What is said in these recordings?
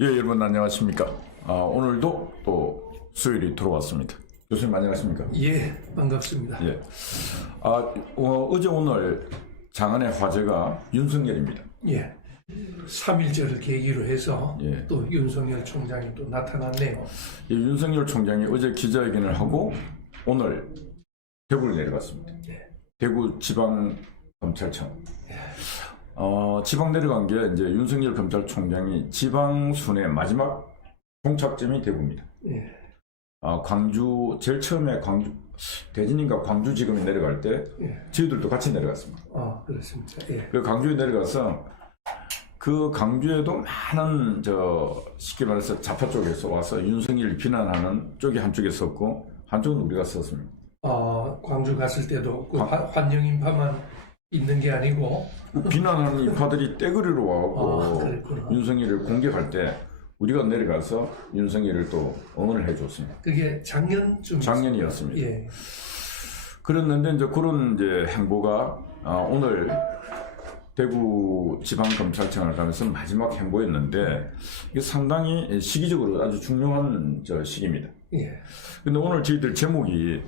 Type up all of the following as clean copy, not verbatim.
예, 여러분 안녕하십니까. 오늘도 또 수요일이 들어왔습니다. 교수님 안녕하십니까. 예, 반갑습니다. 예. 어제 오늘 장안의 화제가 윤석열입니다. 예, 3.1절을 계기로 해서 예. 또 윤석열 총장이 또 나타났네요. 이 윤석열 총장이 어제 기자회견을 하고 오늘 대구를 내려갔습니다. 예. 대구 지방검찰청. 지방 내려간 게 이제 윤석열 검찰총장이 지방 순회 마지막 종착점이 대구입니다. 예. 광주 제일 처음에 광주 대진인가 광주지검에 내려갈 때 예. 저희들도 같이 내려갔습니다. 그렇습니다. 예. 그 광주에 내려가서 그 광주에도 많은 쉽게 말해서 좌파 쪽에서 와서 윤석열을 비난하는 쪽이 한쪽에 섰고 한쪽은 우리가 섰습니다. 광주 갔을 때도 그 환영 인파만 있는 게 아니고 비난하는 인파들이 떼거리로 와갖고 윤석열을 공격할 때 우리가 내려가서 윤석열을 또 응원을 해줬습니다. 그게 작년이었습니다. 예. 그랬는데 이제 그런 행보가 오늘 대구 지방검찰청을 가면서 마지막 행보였는데 이게 상당히 시기적으로 아주 중요한 시기입니다. 예. 근데 오늘 저희들 제목이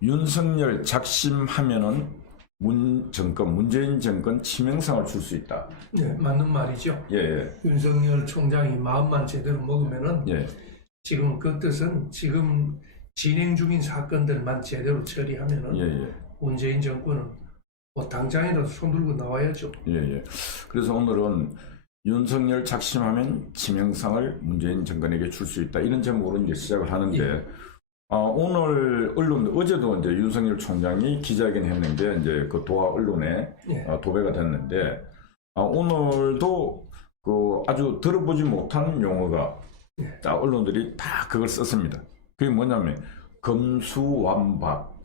윤석열 작심하면은 문재인 정권 치명상을 줄 수 있다. 네, 맞는 말이죠. 예. 윤석열 총장이 마음만 제대로 먹으면은 예. 지금 그 뜻은 지금 진행 중인 사건들만 제대로 처리하면은 예. 문재인 정권은 뭐 당장이라도 손 들고 나와야죠. 예. 그래서 오늘은 윤석열 작심하면 치명상을 문재인 정권에게 줄 수 있다. 이런 제목으로 이제 시작을 하는데 예. 오늘 언론 어제도 이제 윤석열 총장이 기자회견 했는데 이제 그 도하 언론에 예. 도배가 됐는데 오늘도 그 아주 들어보지 못한 용어가 예. 다 언론들이 다 그걸 썼습니다. 그게 뭐냐면 검수완박.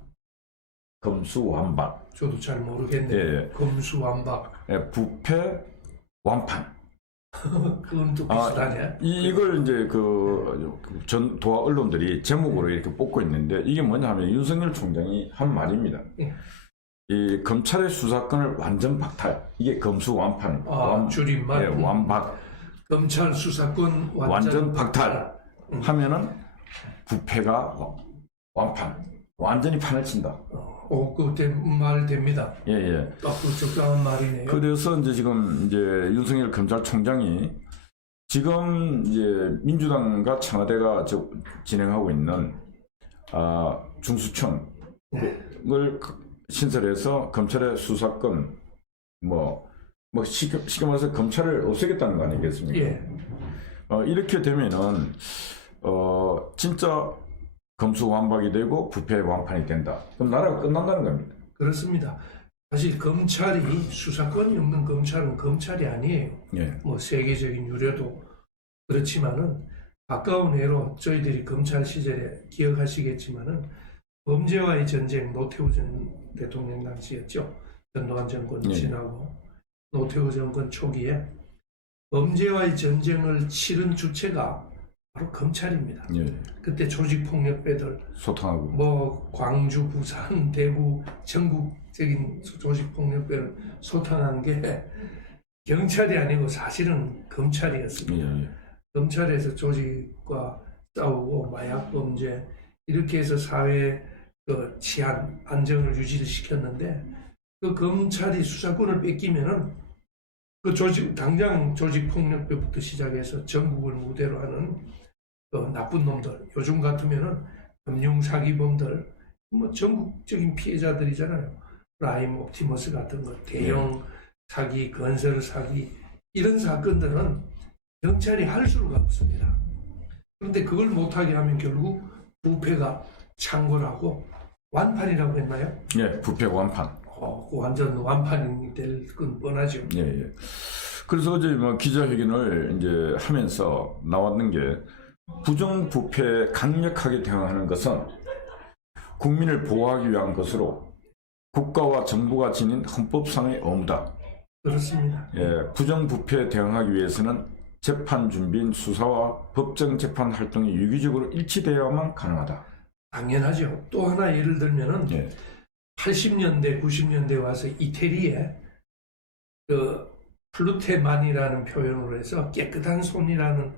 저도 잘 모르겠네요. 예. 검수완박. 부패 완판. 그건 또 비슷하냐? 이걸 이제 전 도하 언론들이 제목으로 이렇게 뽑고 있는데 이게 뭐냐면 윤석열 총장이 한 말입니다. 예. 이 검찰의 수사권을 완전 박탈. 이게 검수완판. 줄임말. 예, 완박. 검찰 수사권 완전 박탈. 하면은 부패가 완판. 완전히 판을 친다. 말 됩니다. 예. 적당한 말이네요. 그래서 지금 윤석열 검찰총장이 지금 민주당과 청와대가 진행하고 있는 중수청을 신설해서 검찰의 수사권 쉽게 말해서 검찰을 없애겠다는 거 아니겠습니까? 예. 이렇게 되면은 진짜 검수완박이 되고 부패 완판이 된다. 그럼 나라가 끝난다는 겁니다. 그렇습니다. 사실 검찰이 수사권이 없는 검찰은 검찰이 아니에요. 예. 뭐 세계적인 유래도 그렇지만은 가까운 해로 저희들이 검찰 시절에 기억하시겠지만은 범죄와의 전쟁 노태우 전 대통령 당시였죠. 전두환 정권 지나고 노태우 정권 초기에 범죄와의 전쟁을 치른 주체가 바로 검찰입니다. 예. 그때 조직폭력배들 소탕하고 뭐 광주, 부산, 대구 전국적인 조직폭력배를 소탕한 게 경찰이 아니고 사실은 검찰이었습니다. 예. 검찰에서 조직과 싸우고 마약 범죄 이렇게 해서 사회 치안 안정을 유지를 시켰는데 그 검찰이 수사권을 뺏기면은 그 당장 조직폭력배부터 시작해서 전국을 무대로 하는 나쁜 놈들, 요즘 같으면은 금융사기범들, 뭐 전국적인 피해자들이잖아요. 라임 옵티머스 같은 거, 대형 사기, 건설 사기, 이런 사건들은 경찰이 할 수가 없습니다. 그런데 그걸 못하게 하면 결국 부패가 창궐하고 완판이라고 했나요? 예, 부패 완판. 완전 완판이 될 건 뻔하죠. 예. 그래서 어제 기자회견을 하면서 나왔는 게 부정부패에 강력하게 대응하는 것은 국민을 보호하기 위한 것으로 국가와 정부가 지닌 헌법상의 의무다. 그렇습니다. 예, 부정부패에 대응하기 위해서는 재판 준비인 수사와 법정 재판 활동이 유기적으로 일치되어야만 가능하다. 당연하죠. 또 하나 예를 들면은 80년대, 90년대 와서 이태리에 플루테만이라는 표현으로 해서 깨끗한 손이라는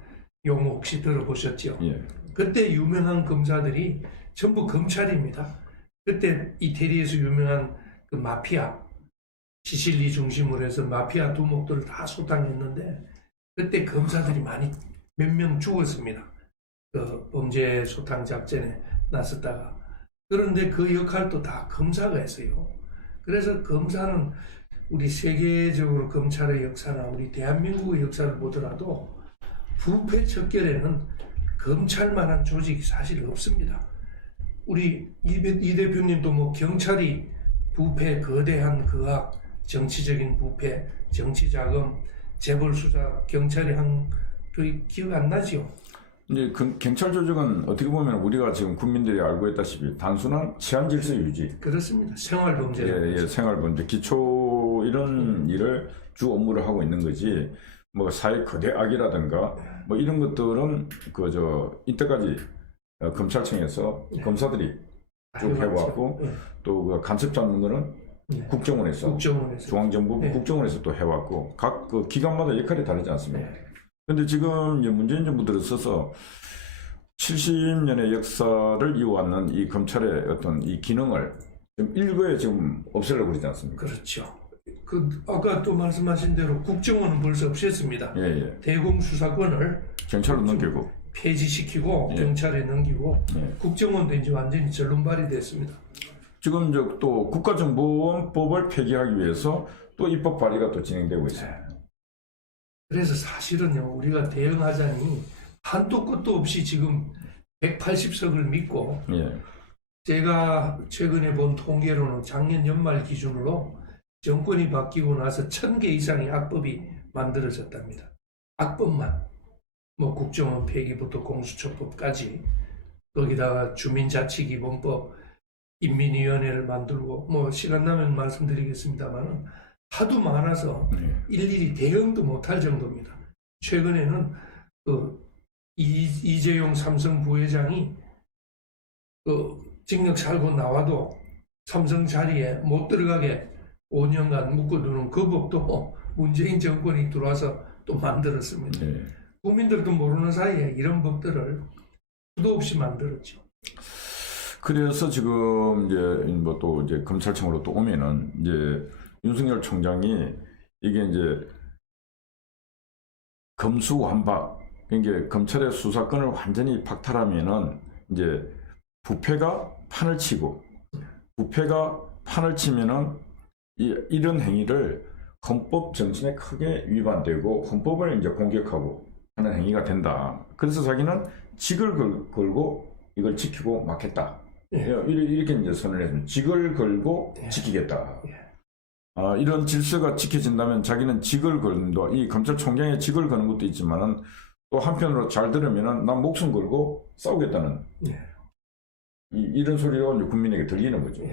용어 혹시 들어보셨죠? 예. 그때 유명한 검사들이 전부 검찰입니다. 그때 이태리에서 유명한 그 마피아, 시실리 중심으로 해서 마피아 두목들을 다 소탕했는데 그때 검사들이 많이 몇 명 죽었습니다. 그 범죄 소탕 작전에 나섰다가. 그런데 그 역할도 다 검사가 했어요. 그래서 검사는 우리 세계적으로 검찰의 역사나 우리 대한민국의 역사를 보더라도 부패 척결에는 검찰만한 조직이 사실 없습니다. 우리 이 대표님도 뭐 경찰이 부패, 거대한 거악, 정치적인 부패, 정치자금, 재벌 수사, 경찰이 한 그 기억 안 나죠? 이제 경찰 조직은 어떻게 보면 우리가 지금 국민들이 알고 있다시피 단순한 치안 질서 유지, 그렇습니다. 생활범죄. 예, 생활범죄, 기초 이런 일을 주 업무를 하고 있는 거지. 뭐 사회 거대 악이라든가 뭐 이런 것들은 이때까지 검찰청에서 검사들이 쭉 해왔고 또 그 간첩 잡는 거는 국정원에서 중앙정부부 국정원에서 또 해왔고 각 그 기관마다 역할이 다르지 않습니까? 근데 지금 이제 문재인 정부 들어서서 70년의 역사를 이어왔는 이 검찰의 어떤 이 기능을 좀 일부에 지금 없애려고 그러지 않습니까? 그렇죠. 아까 또 말씀하신 대로 국정원은 벌써 없앴습니다. 예. 대공 수사권을 경찰로 넘기고 폐지시키고 경찰에 넘기고 국정원도 이제 완전히 전론발이 됐습니다. 지금 또 국가정보원법을 폐기하기 위해서 또 입법 발의가 또 진행되고 있어요. 그래서 사실은요, 우리가 대응하자니 한도 끝도 없이 지금 180석을 믿고 제가 최근에 본 통계로는 작년 연말 기준으로 정권이 바뀌고 나서 1000개 이상의 악법이 만들어졌답니다. 악법만. 뭐 국정원 폐기부터 공수처법까지 거기다가 주민자치기본법, 인민위원회를 만들고 뭐 시간 나면 말씀드리겠습니다만 하도 많아서 일일이 대응도 못할 정도입니다. 최근에는 이재용 삼성 부회장이 징역 살고 나와도 삼성 자리에 못 들어가게 5년간 묶어두는 그 법도 문재인 정권이 들어와서 또 만들었습니다. 국민들도 모르는 사이에 이런 법들을 수도 없이 만들었죠. 그래서 지금 이제 검찰청으로 또 오면은 이제 윤석열 총장이 이게 이제 검수완박, 그러니까 검찰의 수사권을 완전히 박탈하면은 이제 부패가 판을 치고 부패가 판을 치면은 이런 행위를 헌법 정신에 크게 위반되고 헌법을 이제 공격하고 하는 행위가 된다. 그래서 자기는 직을 걸고 이걸 지키고 막겠다. 이렇게 이제 선언을 했습니다. 직을 걸고 지키겠다. 이런 질서가 지켜진다면 자기는 직을 걸는다. 이 검찰총장의 직을 거는 것도 있지만은 또 한편으로 잘 들으면은 난 목숨 걸고 싸우겠다는 이런 소리가 이제 국민에게 들리는 거죠.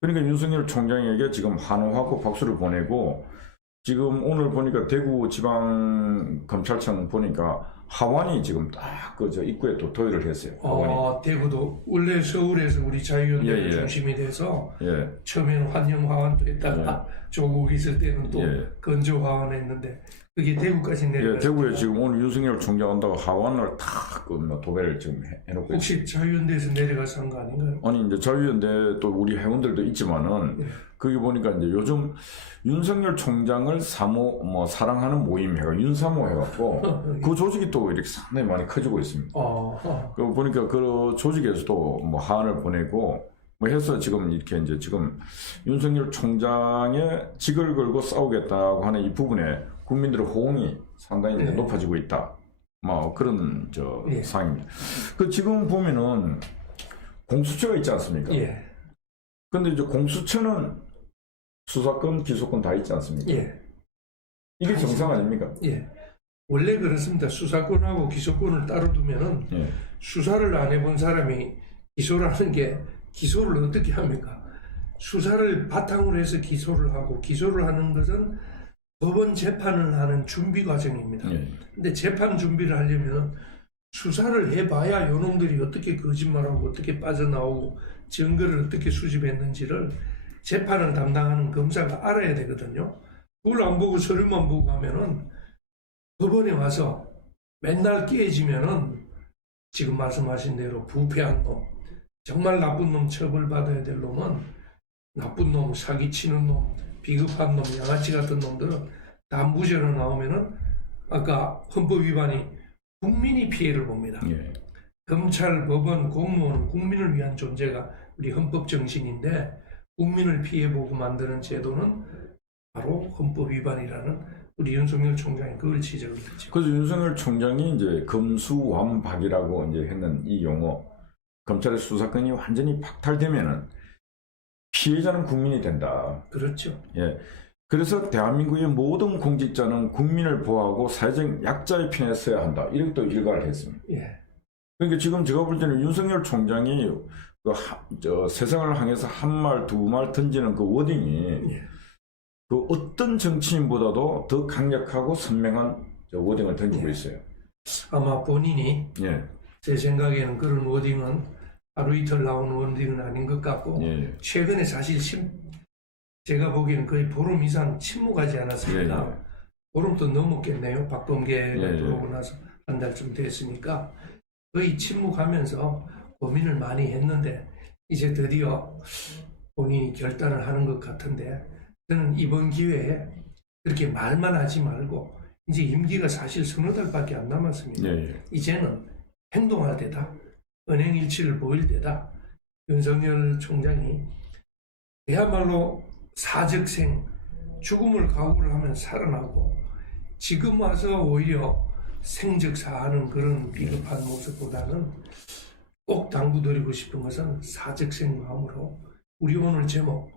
그러니까 윤석열 총장에게 지금 환호하고 박수를 보내고 지금 오늘 보니까 대구 지방검찰청 보니까 하완이 지금 딱 저 입구에 또 도의를 했어요. 하완이. 대구도 원래 서울에서 우리 자유연대 중심이 돼서 처음에는 환영 하완도 했다가 조국 있을 때는 또 건조 하완했는데 그게 대구까지 내려갔어요. 대구에 지금 오늘 윤석열 총장 온다고 하완을 탁 도배를 지금 해놓고 혹시 자유연대에서 내려가서 한 거 아닌가요? 아니 이제 자유연대 또 우리 회원들도 있지만은 거기 보니까 이제 요즘 윤석열 총장을 사랑하는 모임 해가 윤사모 해갖고 그 조직이 또 이렇게 상당히 많이 커지고 있습니다. 그 보니까 그 조직에서도 뭐 하안을 보내고 뭐 해서 지금 이렇게 이제 지금 윤석열 총장의 직을 걸고 싸우겠다고 하는 이 부분에 국민들의 호응이 상당히 이제 높아지고 있다. 뭐 그런 상황입니다. 그 지금 보면은 공수처가 있지 않습니까? 근데 이제 공수처는 수사권, 기소권 다 있지 않습니까? 이게 정상 아닙니까? 원래 그렇습니다. 수사권하고 기소권을 따로 두면은 수사를 안 해본 사람이 기소를 하는 게 기소를 어떻게 합니까? 수사를 바탕으로 해서 기소를 하고 기소를 하는 것은 법원 재판을 하는 준비 과정입니다. 근데 재판 준비를 하려면 수사를 해봐야 요놈들이 어떻게 거짓말하고 어떻게 빠져나오고 증거를 어떻게 수집했는지를 재판을 담당하는 검사가 알아야 되거든요. 그걸 안 보고 서류만 보고 하면은 법원에 와서 맨날 깨지면은 지금 말씀하신 대로 부패한 놈, 정말 나쁜 놈 처벌받아야 될 놈은 나쁜 놈, 사기치는 놈, 비겁한 놈, 양아치 같은 놈들은 다 무죄로 나오면은 아까 헌법 위반이 국민이 피해를 봅니다. 예. 검찰, 법원, 공무원은 국민을 위한 존재가 우리 헌법 정신인데 국민을 피해보고 만드는 제도는 바로 헌법 위반이라는 우리 윤석열 총장이 그걸 지적을 했죠. 그래서 윤석열 총장이 이제 검수완박이라고 이제 했는 이 용어, 검찰의 수사권이 완전히 박탈되면은 피해자는 국민이 된다. 그렇죠. 예. 그래서 대한민국의 모든 공직자는 국민을 보호하고 사회적 약자의 편에 서야 한다. 이렇게 또 일가를 했습니다. 예. 그러니까 지금 제가 볼 때는 윤석열 총장이 세상을 향해서 한 말, 두 말 던지는 그 워딩이 예. 그 어떤 정치인보다도 더 강력하고 선명한 워딩을 던지고 있어요. 아마 본인이 예. 제 생각에는 그런 워딩은 하루 이틀 나온 워딩은 아닌 것 같고 예. 최근에 사실 제가 보기에는 거의 보름 이상 침묵하지 않았습니다. 예. 보름도 넘었겠네요. 박범계가 예. 들어오고 나서 한 달쯤 됐으니까 거의 침묵하면서 고민을 많이 했는데 이제 드디어 본인이 결단을 하는 것 같은데 저는 이번 기회에 그렇게 말만 하지 말고 이제 임기가 사실 서너 달밖에 안 남았습니다. 예. 이제는 행동할 때다. 은행일치를 보일 때다. 윤석열 총장이 그야말로 사적생, 죽음을 각오를 하면 살아나고 지금 와서 오히려 생적사하는 그런 비겁한 모습보다는 꼭 당부드리고 싶은 것은 사적생 마음으로 우리 오늘 제목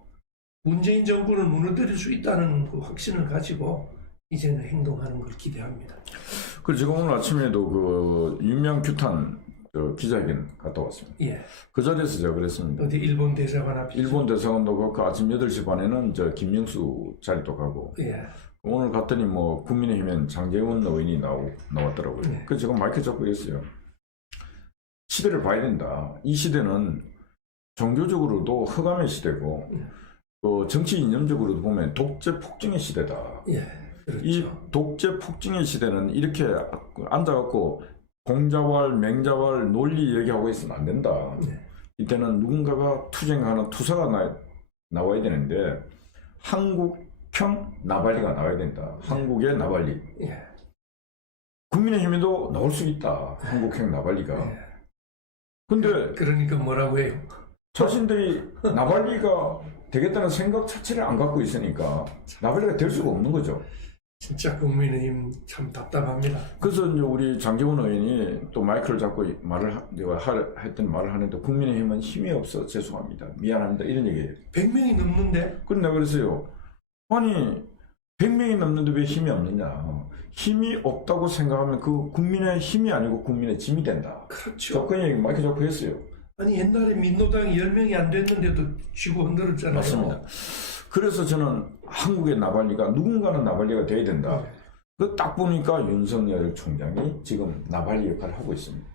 문재인 정부를 무너뜨릴 수 있다는 그 확신을 가지고 이제는 행동하는 걸 기대합니다. 그리고 제가 오늘 아침에도 그 유명 규탄 기자회견 갔다 왔습니다. 예. 그 자리에서 제가 그랬습니다. 어디 일본 대사관 앞이죠? 일본 대사관도 가고 아침 8시 반에는 저 김명수 자리도 가고 예. 오늘 갔더니 뭐 국민의힘엔 장제원 의원이 나왔더라고요. 네. 그래서 제가 마이크 잡고 했어요. 시대를 봐야 된다. 이 시대는 종교적으로도 흑암의 시대고 정치 이념적으로도 보면 독재 폭증의 시대다. 예. 그렇죠. 이 독재 폭증의 시대는 이렇게 앉아갖고 공자왈, 맹자왈 논리 얘기하고 있으면 안 된다. 네. 이때는 누군가가 투쟁하는 투사가 나와야 되는데 한국형 나발리가 나와야 된다. 한국의 나발리. 예. 국민의힘에도 나올 수 있다. 한국형 나발리가. 예. 근데 그러니까 뭐라고 해요? 자신들이 나발리가 되겠다는 생각 자체를 안 갖고 있으니까 나발리가 될 수가 없는 거죠. 진짜 국민의힘 참 답답합니다. 그래서 이제 우리 장제원 의원이 또 마이크를 잡고 했던 말을 하는데 국민의힘은 힘이 없어 죄송합니다. 미안합니다. 이런 얘기예요. 100명이 넘는데? 그런데 내가 그랬어요. 아니 100명이 넘는데 왜 힘이 없느냐. 힘이 없다고 생각하면 그 국민의 힘이 아니고 국민의 짐이 된다. 그렇죠. 접근이 마이크 잡고 했어요. 아니 옛날에 민노당이 10명이 안 됐는데도 쥐고 흔들었잖아요. 맞습니다. 그래서 저는 한국의 나발리가 누군가는 나발리가 돼야 된다. 그 딱 보니까 윤석열 총장이 지금 나발리 역할을 하고 있습니다.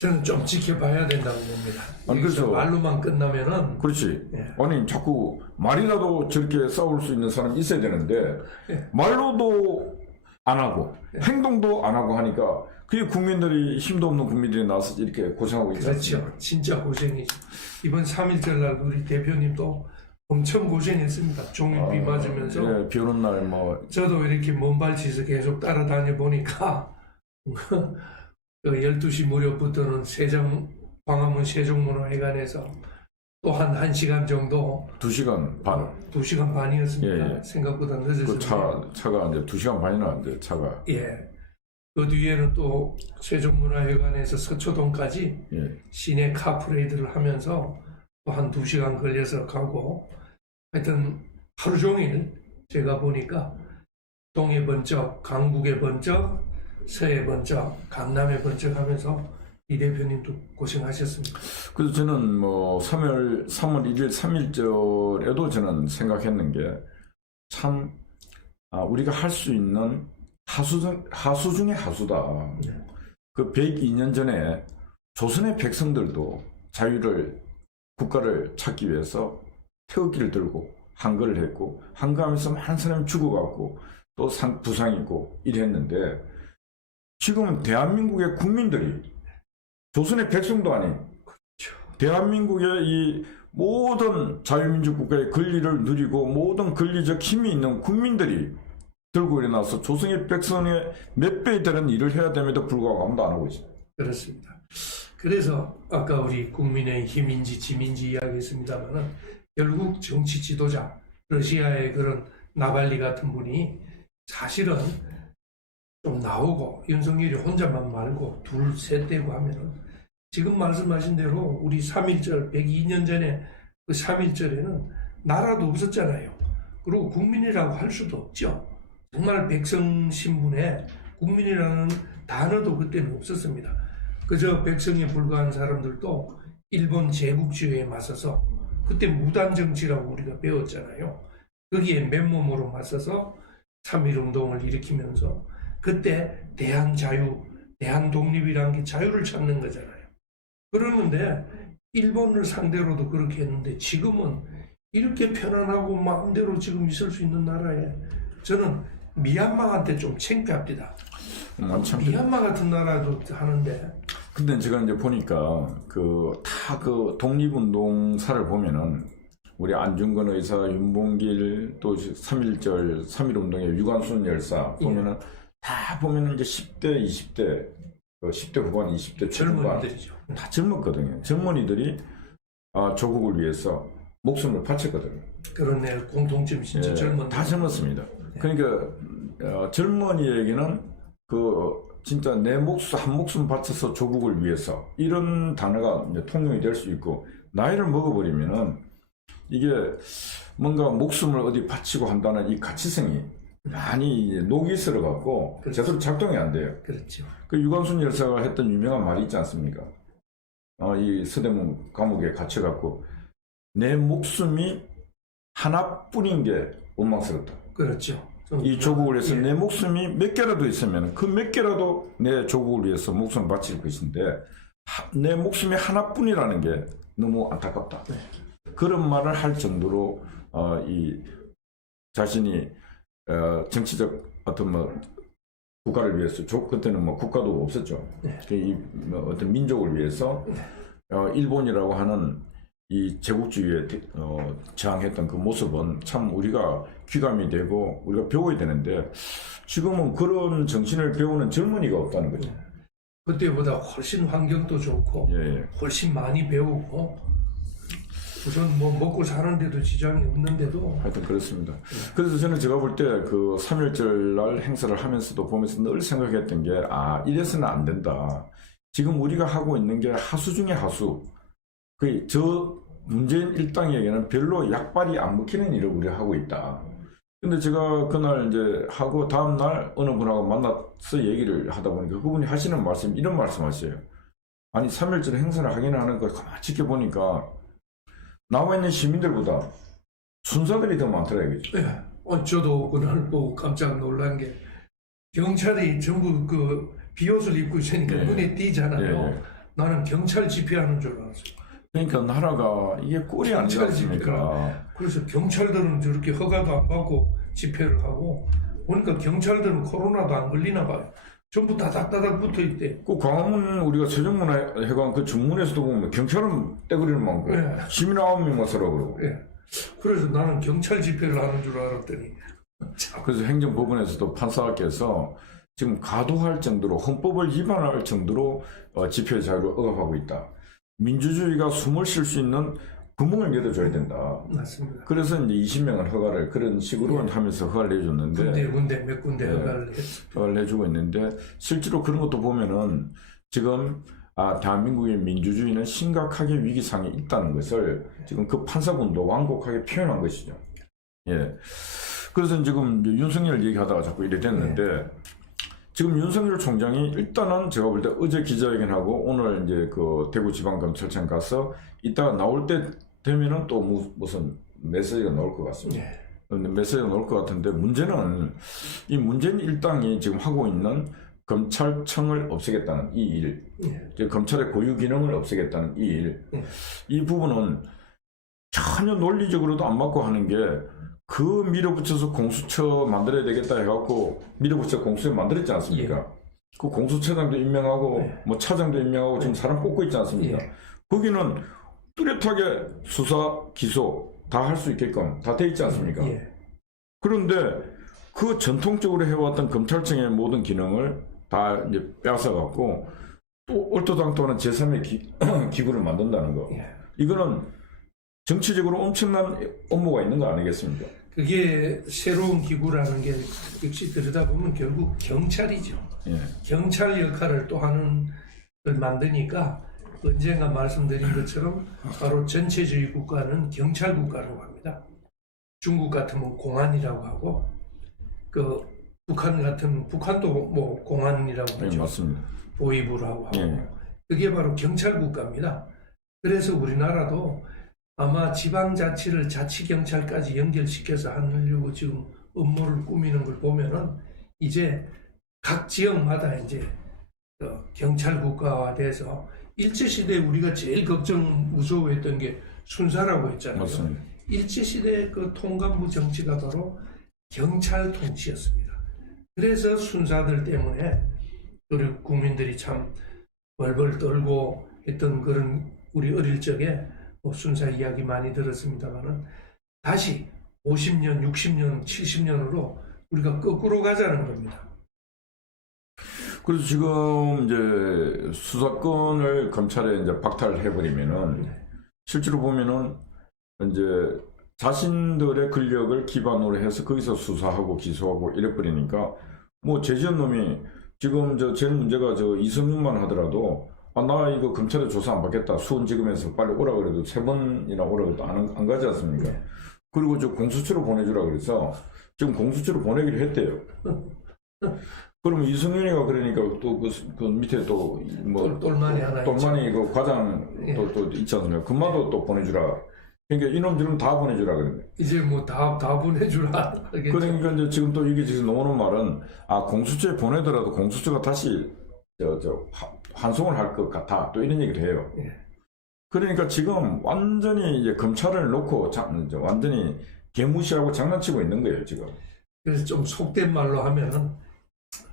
저는 좀 지켜봐야 된다고 봅니다. 아니, 그래서 말로만 끝나면은 그렇지. 예. 아니 자꾸 말이라도 저렇게 싸울 수 있는 사람이 있어야 되는데 예. 말로도 안 하고 행동도 안 하고 하니까 그게 국민들이 힘도 없는 국민들이 나와서 이렇게 고생하고 있지 않습니까? 그렇죠. 진짜 고생이죠. 이번 3.1절 날 우리 대표님도 엄청 고생했습니다. 종일 비 맞으면서. 예, 비 오는 날 뭐 저도 이렇게 먼발치에서 계속 따라다녀 보니까 그 12시 무렵부터는 광화문 세종문화회관에서 또 한 1시간 정도 2시간 반. 2시간 반이었습니다. 예, 예. 생각보다 그 늦었습니다. 차가 이제 2시간 반이나 안 돼, 차가. 예. 그 뒤에는 또 세종문화회관에서 서초동까지 예. 시내 카프레이드를 하면서 또 한 2시간 걸려서 가고 하여튼 하루 종일 제가 보니까 동해 번쩍, 강북에 번쩍, 서해 번쩍, 강남에 번쩍 하면서 이 대표님도 고생하셨습니다. 그래서 저는 뭐 3월 1일 3.1절에도 저는 생각했는 게 참 우리가 할 수 있는 하수 중의 하수다. 네. 그 102년 전에 조선의 백성들도 자유를 국가를 찾기 위해서 태극기를 들고 항거를 했고 항거하면서 많은 사람이 죽어갔고 또 부상이고 이랬는데 지금은 대한민국의 국민들이 조선의 백성도 아닌 대한민국의 이 모든 자유민주 국가의 권리를 누리고 모든 권리적 힘이 있는 국민들이 들고 일어나서 조선의 백성의 몇 배에 되는 일을 해야 됨에도 불구하고 아무도 안 하고 있어요. 그렇습니다. 그래서 아까 우리 국민의힘인지 지민지 이야기했습니다만은 결국 정치 지도자 러시아의 그런 나발리 같은 분이 사실은 좀 나오고 윤석열이 혼자만 말고 둘, 셋 되고 하면은 지금 말씀하신 대로 우리 3.1절 102년 전에 그 3.1절에는 나라도 없었잖아요. 그리고 국민이라고 할 수도 없죠. 정말 백성 신분에 국민이라는 단어도 그때는 없었습니다. 그저 백성에 불과한 사람들도 일본 제국주의에 맞서서 그때 무단정치라고 우리가 배웠잖아요. 거기에 맨몸으로 맞서서 3.1운동을 일으키면서 그때 대한자유, 대한독립이라는 게 자유를 찾는 거잖아요. 그러는데 일본을 상대로도 그렇게 했는데 지금은 이렇게 편안하고 마음대로 지금 있을 수 있는 나라에 저는 미얀마한테 좀 창피합니다. 미얀마 같은 나라도 하는데. 근데 제가 이제 보니까 다 독립운동사를 보면은 우리 안중근 의사, 윤봉길 또 3.1절, 3.1운동의 유관순 열사 보면은 다 보면은 이제 10대, 20대, 10대 후반, 20대 초중반 다 젊었거든요. 젊은이들이 조국을 위해서 목숨을 바쳤거든요. 그렇네, 공통점이 진짜 젊은. 다 젊었습니다. 그러니까 젊은이에게는 진짜 내 목숨 한 목숨 바쳐서 조국을 위해서 이런 단어가 이제 통용이 될 수 있고 나이를 먹어버리면은 이게 뭔가 목숨을 어디 바치고 한다는 이 가치성이 많이 이제 녹이 슬어 갖고 제대로 작동이 안 돼요. 그렇죠. 그 유관순 열사가 했던 유명한 말이 있지 않습니까? 이 서대문 감옥에 갇혀 갖고 내 목숨이 하나뿐인 게 원망스럽다. 그렇죠. 이 조국을 위해서 내 목숨이 몇 개라도 있으면 그 몇 개라도 내 조국을 위해서 목숨을 바칠 것인데 내 목숨이 하나뿐이라는 게 너무 안타깝다. 네. 그런 말을 할 정도로 이 자신이 정치적 어떤 국가를 위해서 그때는 국가도 없었죠. 네. 이 어떤 민족을 위해서 일본이라고 하는 이 제국주의에 저항했던 그 모습은 참 우리가 귀감이 되고 우리가 배워야 되는데 지금은 그런 정신을 배우는 젊은이가 없다는 거죠. 그때보다 훨씬 환경도 좋고 훨씬 많이 배우고 우선 먹고 사는데도 지장이 없는데도 하여튼 그렇습니다. 그래서 저는 제가 볼 때 그 3.1절 날 행사를 하면서도 보면서 늘 생각했던 게 이래서는 안 된다. 지금 우리가 하고 있는 게 하수 중에 하수. 저 문재인 일당에게는 별로 약발이 안 먹히는 일을 우리가 하고 있다. 근데 제가 그날 이제 하고 다음날 어느 분하고 만나서 얘기를 하다 보니까 그분이 하시는 말씀, 이런 말씀 하세요. 아니, 3.1절 행사를 하긴 하는 거 가만히 지켜보니까 나와 있는 시민들보다 순사들이 더 많더라고요. 네. 저도 그날 보고 깜짝 놀란 게 경찰이 전부 비옷을 입고 있으니까 눈에 띄잖아요. 나는 경찰 집회하는 줄 알았어요. 그러니까 나라가 이게 꼴이 아니지 않습니까? 그래서 경찰들은 저렇게 허가도 안 받고 집회를 하고 보니까 경찰들은 코로나도 안 걸리나 봐요. 전부 다닥다닥 붙어 있대. 그 광화문 우리가 세종문화회관 그 정문에서도 보면 경찰은 떼거리는 많고 시민 9명만 서라 그러고. 그래서 나는 경찰 집회를 하는 줄 알았더니. 그래서 행정법원에서도 판사께서 지금 가도할 정도로 헌법을 위반할 정도로 집회 자유를 억압하고 있다. 민주주의가 숨을 쉴 수 있는 구멍을 열어줘야 된다. 맞습니다. 그래서 이제 20명을 허가를 그런 식으로 하면서 허가를 내줬는데 군데 몇 군데 허가를 내주고 있는데 실제로 그런 것도 보면은 지금 대한민국의 민주주의는 심각하게 위기상에 있다는 것을 지금 그 판사분도 완곡하게 표현한 것이죠. 그래서 지금 윤석열 얘기하다가 자꾸 이래 됐는데 지금 윤석열 총장이 일단은 제가 볼 때 어제 기자회견하고 오늘 이제 그 대구지방검찰청 가서 이따가 나올 때 되면은 또 무슨 메시지가 나올 것 같습니다. 그런데 메시지가 나올 것 같은데 문제는 이 문재인 일당이 지금 하고 있는 검찰청을 없애겠다는 이 일, 검찰의 고유 기능을 없애겠다는 이 일, 이 부분은 전혀 논리적으로도 안 맞고 하는 게 밀어붙여서 공수처 만들어야 되겠다 해갖고 밀어붙여 공수처 만들었지 않습니까? 그 공수처장도 임명하고 네. 뭐 차장도 임명하고 지금 사람 뽑고 있지 않습니까? 예. 거기는 뚜렷하게 수사, 기소 다 할 수 있게끔 다 돼 있지 않습니까? 예. 그런데 그 전통적으로 해왔던 검찰청의 모든 기능을 다 이제 뺏어갖고 또 얼토당토하는 제3의 기구를 만든다는 거. 예. 이거는 정치적으로 엄청난 업무가 있는 거 아니겠습니까? 그게 새로운 기구라는 게 역시 들여다보면 결국 경찰이죠. 예. 경찰 역할을 또 하는 걸 만드니까 언젠가 말씀드린 것처럼 바로 전체주의 국가는 경찰 국가라고 합니다. 중국 같으면 공안이라고 하고 그 북한 같은 북한도 뭐 공안이라고 예, 하죠. 맞습니다. 보위부라고 하고 예. 그게 바로 경찰 국가입니다. 그래서 우리나라도 아마 지방자치를 자치경찰까지 연결시켜서 하려고 지금 업무를 꾸미는 걸 보면은 이제 각 지역마다 이제 경찰 국가화 돼서 일제시대에 우리가 제일 무서워했던 게 순사라고 했잖아요. 맞습니다. 일제시대의 그 통감부 정치가 바로 경찰 통치였습니다. 그래서 순사들 때문에 우리 국민들이 참 벌벌 떨고 했던 그런 우리 어릴 적에 뭐 순사 이야기 많이 들었습니다만은 다시 50년, 60년, 70년으로 우리가 거꾸로 가자는 겁니다. 그래서 지금 이제 수사권을 검찰에 이제 박탈해버리면은 실제로 보면은 이제 자신들의 권력을 기반으로 해서 거기서 수사하고 기소하고 이래버리니까 뭐 죄지은 놈이 지금 제일 문제가 이성윤만 하더라도 나 이거 검찰에 조사 안 받겠다. 수원지검에서 빨리 오라 그래도 3번이나 오라 그래도 안 가지 않습니까? 그리고 공수처로 보내주라 그래서 지금 공수처로 보내기로 했대요. 그러면 이성윤이가 그러니까 또 그 밑에 또 뭐 똘마니 하나 똘마니 그 과장 예. 또 있지 않습니까? 금마도 또 보내주라. 그러니까 이놈들은 다 보내주라 그러는데. 이제 뭐 다 보내주라 하겠죠. 그러니까 이제 지금 또 이게 지금 나오는 말은 공수처에 보내더라도 공수처가 다시 환송을 할 것 같아. 또 이런 얘기도 해요. 예. 그러니까 지금 완전히 이제 검찰을 놓고 완전히 개무시하고 장난치고 있는 거예요, 지금. 그래서 좀 속된 말로 하면은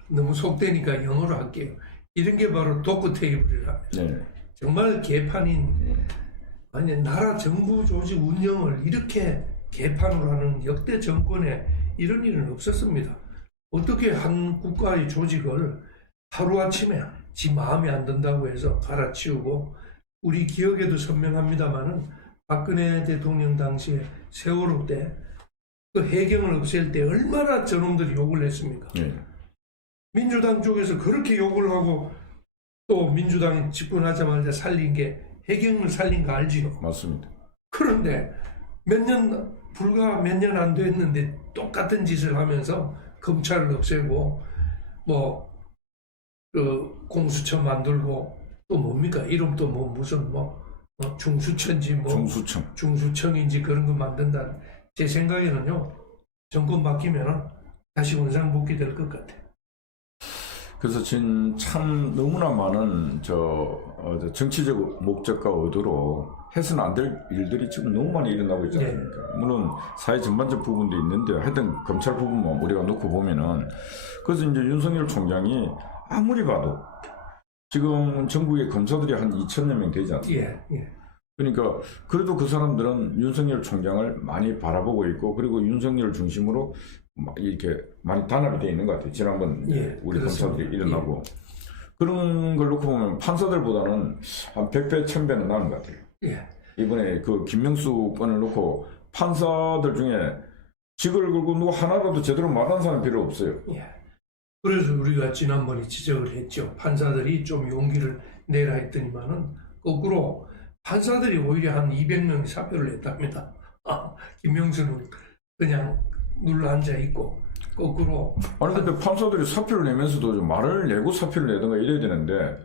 너무 속되니까 영어로 할게요. 이런 게 바로 도크 테이블이라. 네. 정말 개판인 아니 나라 정부 조직 운영을 이렇게 개판으로 하는 역대 정권에 이런 일은 없었습니다. 어떻게 한 국가의 조직을 하루아침에 지 마음에 안 든다고 해서 갈아치우고 우리 기억에도 선명합니다마는 박근혜 대통령 당시에 세월호 때 그 해경을 없앨 때 얼마나 저놈들이 욕을 했습니까? 네. 민주당 쪽에서 그렇게 욕을 하고 또 민주당이 집권하자마자 살린 게 해경을 살린 거 알지요? 맞습니다. 그런데 불과 몇 년 안 됐는데 똑같은 짓을 하면서 검찰을 없애고 그 공수처 만들고 또 뭡니까? 이름도 무슨 중수처인지 중수청인지 그런 거 만든다. 제 생각에는요, 정권 바뀌면은 다시 원상복귀 될 것 같아요. 그래서 지금 참 너무나 많은 정치적 목적과 의도로 해서는 안 될 일들이 지금 너무 많이 일어나고 있지 않습니까? 물론 사회 전반적 부분도 있는데 하여튼 검찰 부분만 우리가 놓고 보면은 그래서 이제 윤석열 총장이 아무리 봐도 지금 전국의 검사들이 한 2,000여 명 되지 않습니까? 예. 그러니까 그래도 그 사람들은 윤석열 총장을 많이 바라보고 있고 그리고 윤석열 중심으로 이렇게 많이 단합이 되어 있는 것 같아요. 지난번 우리 그렇습니다. 검사들이 일어나고 그런 걸 놓고 보면 판사들보다는 한 100배, 1000배는 나은 것 같아요. 예. 이번에 그 김명수 건을 놓고 판사들 중에 직을 걸고 누구 하나라도 제대로 말하는 사람 필요 없어요. 예. 그래서 우리가 지난번에 지적을 했죠. 판사들이 좀 용기를 내라 했더니만은 거꾸로 판사들이 오히려 한 200명이 사표를 냈답니다. 김명수는 그냥 눌러 앉아 있고 거꾸로. 아니 근데 판사들이 사표를 내면서도 좀 말을 내고 사표를 내던가 이래야 되는데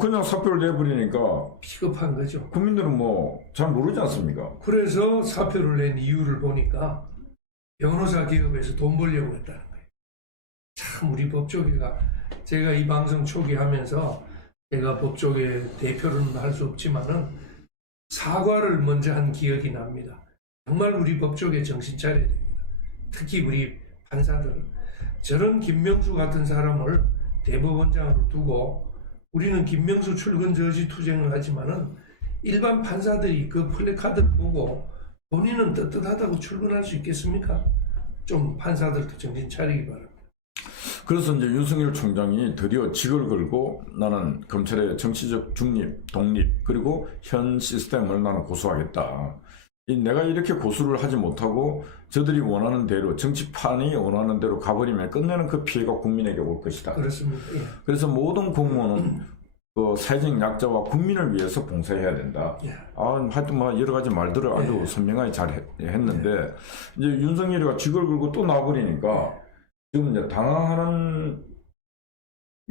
그냥 사표를 내버리니까 비겁한 거죠. 국민들은 뭐 잘 모르지 않습니까? 그래서 사표를 낸 이유를 보니까 변호사 기업에서 돈 벌려고 했다는 거예요. 참 우리 법조계가 제가 이 방송 초기 하면서 제가 법조계 대표로는 할 수 없지만은 사과를 먼저 한 기억이 납니다. 정말 우리 법조계 정신 차려야 됩니다. 특히 우리 판사들 저런 김명수 같은 사람을 대법원장으로 두고 우리는 김명수 출근 저지 투쟁을 하지만은 일반 판사들이 그 플래카드를 보고 본인은 떳떳하다고 출근할 수 있겠습니까? 좀 판사들도 정신 차리기 바랍니다. 그래서 이제 윤석열 총장이 드디어 직을 걸고 나는 검찰의 정치적 중립, 독립 그리고 현 시스템을 나는 고수하겠다. 내가 이렇게 고수를 하지 못하고 저들이 원하는 대로 정치판이 원하는 대로 가버리면 끝내는 그 피해가 국민에게 올 것이다. 그렇습니다. 예. 그래서 모든 공무원은 그 사회적 약자와 국민을 위해서 봉사해야 된다. 예. 하여튼 뭐 여러 가지 말들을 아주 선명하게 잘 했는데 이제 윤석열이가 직을 걸고 또 나와버리니까 지금 이제 당황하는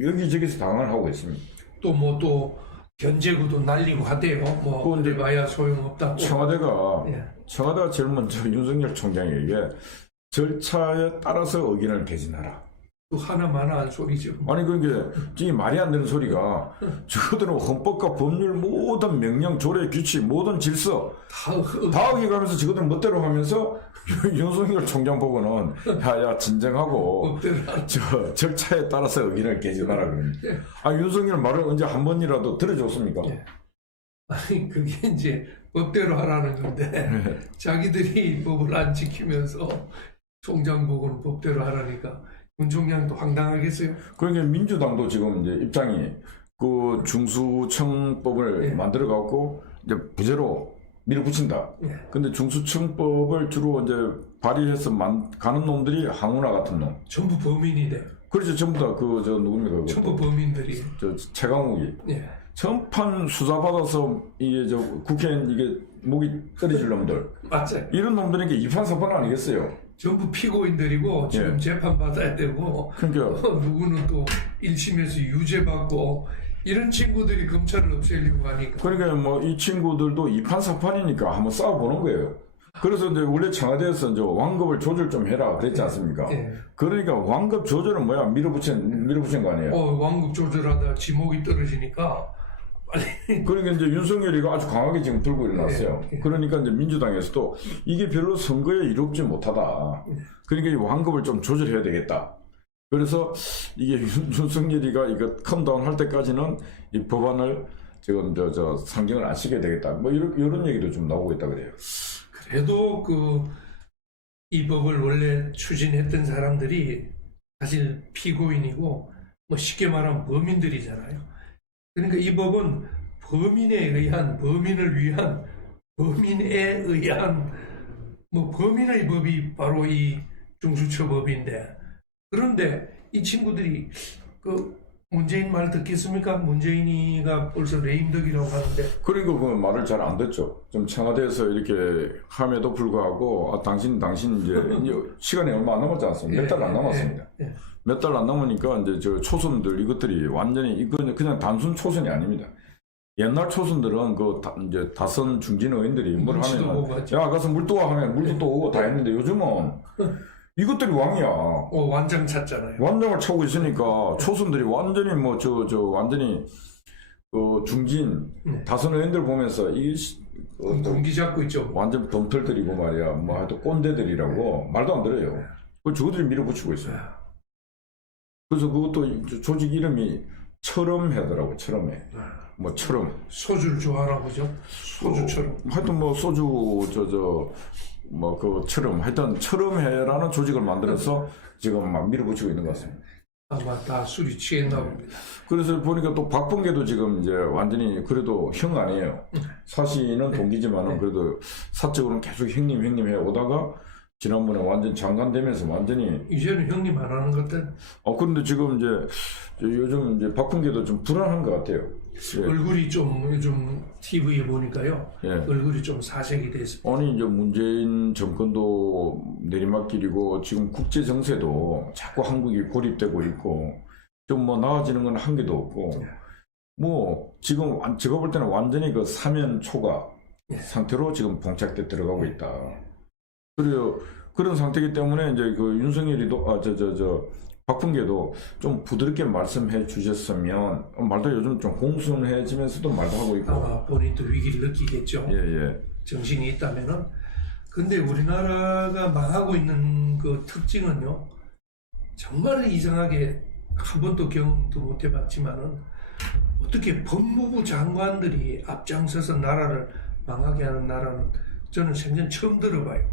여기저기서 당황을 하고 있습니다. 또 견제구도 날리고 하대요. 뭐 이제 그래봐야 소용없다고. 청와대가 제일 먼저 윤석열 총장에게 절차에 따라서 의견을 개진하라. 또 하나만한 소리죠. 아니 그러니까 이게 말이 안 되는 소리가 저들은 헌법과 법률 모든 명령, 조례, 규칙, 모든 질서 다 어겨가면서 저들은 멋대로 하면서 윤석열 총장 보고는 야야 진정하고 저 절차에 따라서 의견을 개진하라 그럽니다. 윤석열 말을 언제 한 번이라도 들어줬습니까? 아니 그게 이제 법대로 하라는 건데 자기들이 법을 안 지키면서 총장 보고는 법대로 하라니까 윤 총장도 황당하겠어요. 그러니까 민주당도 지금 이제 입장이 그 중수청법을 만들어 갖고 이제 부재로 밀어붙인다. 근데 중수청법을 주로 이제 발의해서 가는 놈들이 항우나 같은 놈. 전부 범인이래. 그렇죠. 전부 다 누굽니까? 전부 범인들이. 최강욱이. 전판 수사 받아서 이게 국회의원 이게 목이 떨어질 놈들. 맞아요. 이런 놈들이 이판사판 아니겠어요? 전부 피고인들이고 지금 재판 받아야 되고 그러니까 누구는 또 1심에서 유죄 받고 이런 친구들이 검찰을 없애려고 하니까. 그러니까 뭐 이 친구들도 이판사판이니까 한번 싸워보는 거예요. 그래서 이제 원래 청와대에서 이제 왕급을 조절 좀 해라 그랬지 않습니까? 그러니까 왕급 조절은 뭐야? 밀어붙인 거 아니에요? 왕급 조절하다 지목이 떨어지니까. 그러니까 이제 윤석열이가 아주 강하게 지금 들고 일어났어요. 그러니까 이제 민주당에서도 이게 별로 선거에 이롭지 못하다. 그러니까 이 왕급을 좀 조절해야 되겠다. 그래서 이게 윤석열이가 이거 컴다운 할 때까지는 이 법안을 지금 상정을 안 시켜야 되겠다. 뭐 이런 얘기도 좀 나오고 있다 그래요. 그래도 이 법을 원래 추진했던 사람들이 사실 피고인이고 뭐 쉽게 말하면 범인들이잖아요. 그러니까 이 법은 범인을 위한 뭐 범인의 법이 바로 이 중수처법인데, 그런데 이 친구들이 문재인 말 듣겠습니까? 문재인이가 벌써 레임덕이라고 하는데. 그러니까 그 말을 잘 안 듣죠. 좀 청와대에서 이렇게 함에도 불구하고 당신 이제 시간이 얼마 안 남았지 않습니까? 몇 달 안 남았습니다. 몇 달 안 남으니까 이제 초선들 이것들이 완전히 이거는 그냥 단순 초선이 아닙니다. 옛날 초선들은 이제 다선 중진 의원들이 뭘 하면 야 가서 물 떠와 하면 물도 또 오고 다 했는데 요즘은 이것들이 왕이야. 완장 찾잖아요. 완장을 차고 있으니까 초선들이 완전히 완전히 중진 다선 의원들 보면서 공기 잡고 있죠. 완전 덤털들이고 말이야. 뭐 하여튼 꼰대들이라고 말도 안 들어요. 저들이 밀어붙이고 있어요. 그래서 그것도 조직 이름이 철음회더라고. 철음회. 뭐 철음. 소주를 좋아하나 보죠. 소주처럼. 하여튼 뭐 소주 철음. 하여튼 철음회라는 조직을 만들어서 지금 막 밀어붙이고 있는 것 같습니다. 아마 다 술이 취했나 봅니다. 그래서 보니까 또 박범계도 지금 이제 완전히 그래도 형 아니에요. 사실은 동기지만은 그래도 사적으로는 계속 형님 해 오다가 지난번에 완전 장관 되면서 완전히 이제는 형님 안 하는 것 같아. 그런데 지금 이제 요즘 이제 박범계도 좀 불안한 것 같아요. 얼굴이 좀 요즘 TV에 보니까요. 얼굴이 좀 사색이 됐습니다. 아니 이제 문재인 정권도 내리막길이고 지금 국제 정세도 자꾸 한국이 고립되고 있고 좀 뭐 나아지는 건 한 개도 없고 뭐 지금 제가 볼 때는 완전히 사면 초과 상태로 지금 봉착돼 들어가고 있다. 그래요. 그런 상태이기 때문에 이제 윤석열이도 박범계도 좀 부드럽게 말씀해 주셨으면 말도 요즘 좀 공손해지면서도 말도 하고 있고 아마 본인도 위기를 느끼겠죠. 정신이 있다면은. 근데 우리나라가 망하고 있는 그 특징은요, 정말 이상하게 한 번도 경험도 못 해봤지만은 어떻게 법무부 장관들이 앞장서서 나라를 망하게 하는 나라는 저는 생전 처음 들어봐요.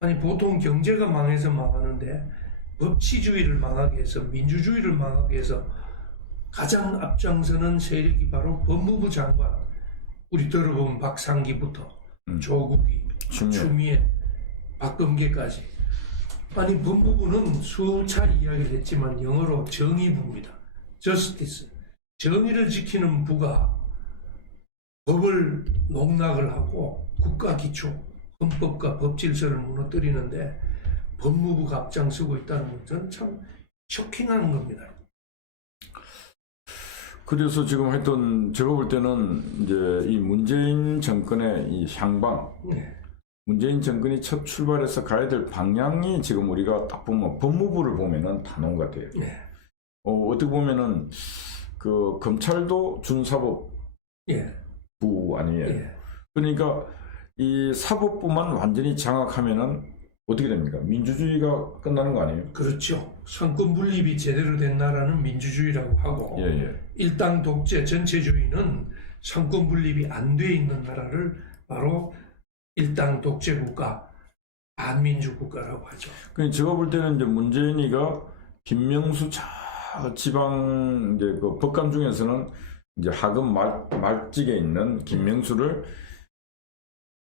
아니 보통 경제가 망해서 망하는데 법치주의를 망하게 해서 민주주의를 망하게 해서 가장 앞장서는 세력이 바로 법무부 장관. 우리 들어보면 박상기부터 조국이, 추미애, 박범계까지. 아니 법무부는 수차례 이야기를 했지만 영어로 정의부입니다. Justice. 정의를 지키는 부가 법을 농락을 하고 국가기초, 헌법과 법질서를 무너뜨리는데 법무부가 앞장서고 있다는 것은 참 쇼킹한 겁니다. 그래서 지금 하여튼 제가 볼 때는 이제 이 문재인 정권의 이 향방, 네. 문재인 정권이 첫 출발해서 가야 될 방향이 지금 우리가 딱 보면 법무부를 보면은 다 나온 것 같아요. 네. 어떻게 보면은 그 검찰도 준사법부 예. 아니에요. 예. 그러니까 이 사법부만 완전히 장악하면은 어떻게 됩니까? 민주주의가 끝나는 거 아니에요? 그렇죠. 상권 분립이 제대로 된 나라는 민주주의라고 하고 예. 일당 독재 전체주의는 상권 분립이 안 돼 있는 나라를 바로 일당 독재 국가, 반민주 국가라고 하죠. 그 제가 볼 때는 이제 문재인이가 김명수 지방 이제 그 법관 중에서는 이제 하급 말직에 있는 김명수를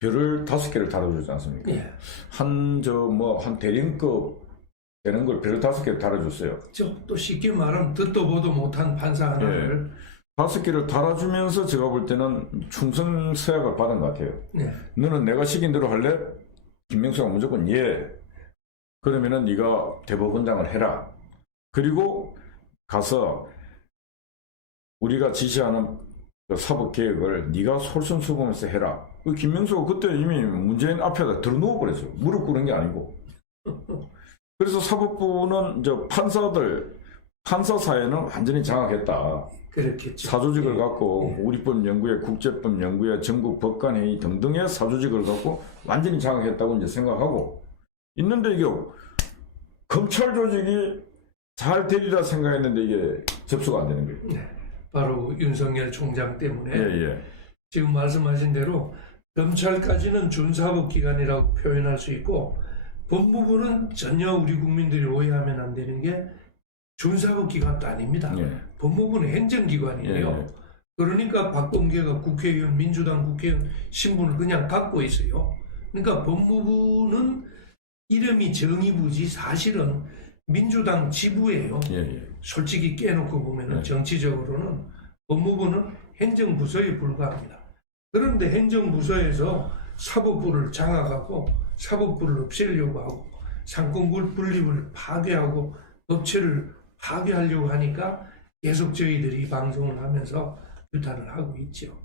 별을 5개를 달아주지 않습니까? 예. 한 대령급 되는 걸 별을 5개를 달아줬어요. 또 쉽게 말하면 듣도 보도 못한 판사 하나를 5개를 달아주면서 제가 볼 때는 충성 서약을 받은 것 같아요. 네. 너는 내가 시킨 대로 할래? 김명수가 무조건 예. 그러면은 네가 대법원장을 해라. 그리고 가서 우리가 지시하는 그 사법개혁을 네가 솔선수범해서 해라. 그 김명수가 그때 이미 문재인 앞에다 들어누워 버렸어요. 무릎 꿇은 게 아니고. 그래서 사법부는 이제 판사 사회는 완전히 장악했다. 그렇겠죠. 사조직을 갖고 예. 우리법 연구회, 국제법 연구회, 전국 법관회의 등등의 사조직을 갖고 완전히 장악했다고 이제 생각하고 있는데 이게 검찰 조직이 잘 되리라 생각했는데 이게 접수가 안 되는 거예요. 네. 바로 윤석열 총장 때문에 예. 지금 말씀하신 대로 검찰까지는 준사법기관이라고 표현할 수 있고 법무부는 전혀 우리 국민들이 오해하면 안 되는 게 준사법기관도 아닙니다. 예. 법무부는 행정기관이에요. 예. 그러니까 박범계가 국회의원, 민주당 국회의원 신분을 그냥 갖고 있어요. 그러니까 법무부는 이름이 정의부지 사실은 민주당 지부예요. 예. 솔직히 깨놓고 보면 네. 정치적으로는 법무부는 행정부서에 불과합니다. 그런데 행정부서에서 사법부를 장악하고 사법부를 없애려고 하고 상권 분립을 파괴하고 업체를 파괴하려고 하니까 계속 저희들이 방송을 하면서 규탄을 하고 있죠.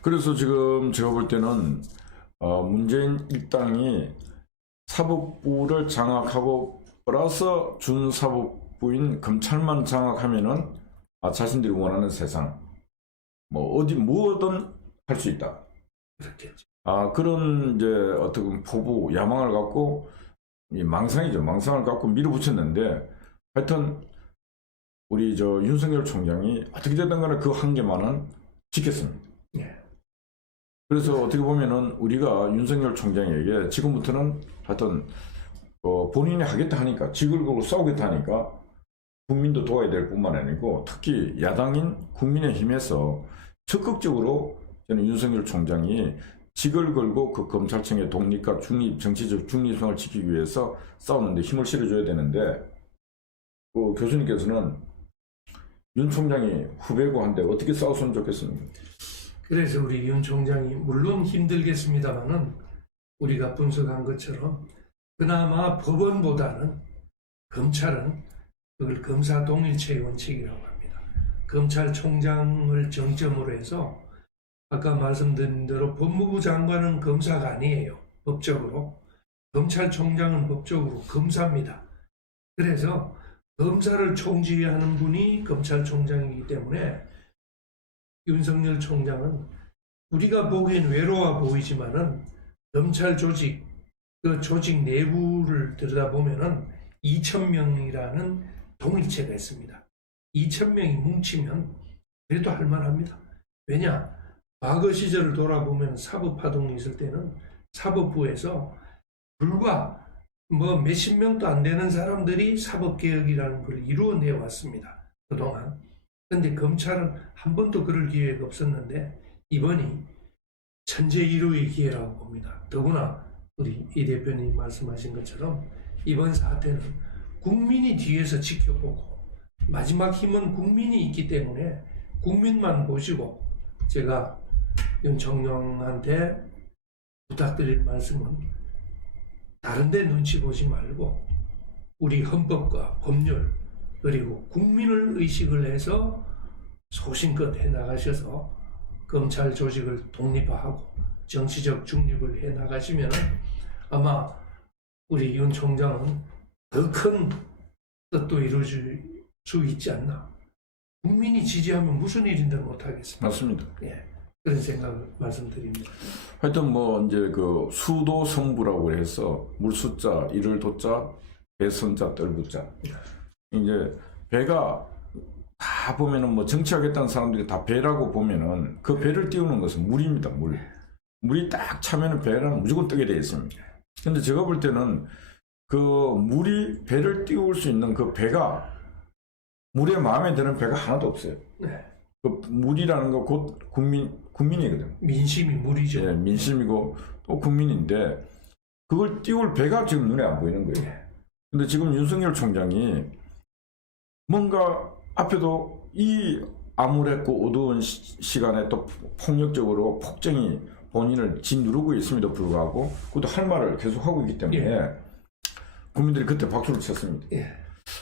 그래서 지금 제가 볼 때는 문재인 일당이 사법부를 장악하고 플러스 준사법부인 검찰만 장악하면은 자신들이 원하는 세상 뭐든 할 수 있다. 그렇겠죠. 그런 이제 어떻게 포부 야망을 갖고 이 망상을 갖고 밀어붙였는데 하여튼 우리 윤석열 총장이 어떻게 됐든 간에 그 한계만은 지켰습니다. 예. 그래서 어떻게 보면은 우리가 윤석열 총장에게 지금부터는 하여튼 본인이 하겠다 하니까 직을 걸고 싸우겠다 하니까 국민도 도와야 될 뿐만 아니고 특히 야당인 국민의힘에서 적극적으로 저는 윤석열 총장이 직을 걸고 그 검찰청의 독립과 정치적 중립성을 지키기 위해서 싸우는데 힘을 실어줘야 되는데 그 교수님께서는 윤 총장이 후배고 한데 어떻게 싸웠으면 좋겠습니까? 그래서 우리 윤 총장이 물론 힘들겠습니다만은 우리가 분석한 것처럼 그나마 법원보다는 검찰은 그걸 검사 동일체의 원칙이라고 합니다. 검찰총장을 정점으로 해서 아까 말씀드린 대로 법무부 장관은 검사가 아니에요. 법적으로. 검찰총장은 법적으로 검사입니다. 그래서 검사를 총지휘하는 분이 검찰총장이기 때문에 윤석열 총장은 우리가 보기엔 외로워 보이지만은 검찰 조직, 그 조직 내부를 들여다보면은 2,000명이라는 동일체가 있습니다. 2,000명이 뭉치면 그래도 할만합니다. 왜냐? 과거 시절을 돌아보면 사법파동이 있을 때는 사법부에서 불과 뭐 몇십 명도 안 되는 사람들이 사법개혁이라는 걸 이루어내 왔습니다. 그동안. 근데 검찰은 한 번도 그럴 기회가 없었는데 이번이 천재일우의 기회라고 봅니다. 더구나 우리 이 대표님 말씀하신 것처럼 이번 사태는 국민이 뒤에서 지켜보고 마지막 힘은 국민이 있기 때문에 국민만 보시고 제가 윤총장한테 부탁드릴 말씀은 다른 데 눈치 보지 말고 우리 헌법과 법률 그리고 국민을 의식을 해서 소신껏 해나가셔서 검찰 조직을 독립화하고 정치적 중립을 해나가시면 아마 우리 윤 총장은 더 큰 뜻도 이루어질 수 있지 않나. 국민이 지지하면 무슨 일인들 못하겠습니까? 맞습니다. 예, 그런 생각을 말씀드립니다. 하여튼 뭐 이제 그 수도성부라고 해서 물수자, 이를 도자, 배선자, 떨부자. 이제 배가 다 보면은 뭐 정치하겠다는 사람들이 다 배라고 보면은 그 배를 띄우는 것은 물입니다. 물. 물이 딱 차면은 배는 무조건 뜨게 되어 있습니다. 근데 제가 볼 때는 그 물이 배를 띄울 수 있는 그 배가 물에 마음에 드는 배가 하나도 없어요. 네. 그 물이라는 거 곧 국민이거든요. 민심이 물이죠. 예, 민심이고 또 국민인데 그걸 띄울 배가 지금 눈에 안 보이는 거예요. 네. 근데 지금 윤석열 총장이 뭔가 앞에도 이 암울했고 어두운 시간에 또 폭력적으로 폭정이 본인을 짓누르고 있음에도 불구하고 그것도 할 말을 계속하고 있기 때문에 국민들이 그때 박수를 쳤습니다.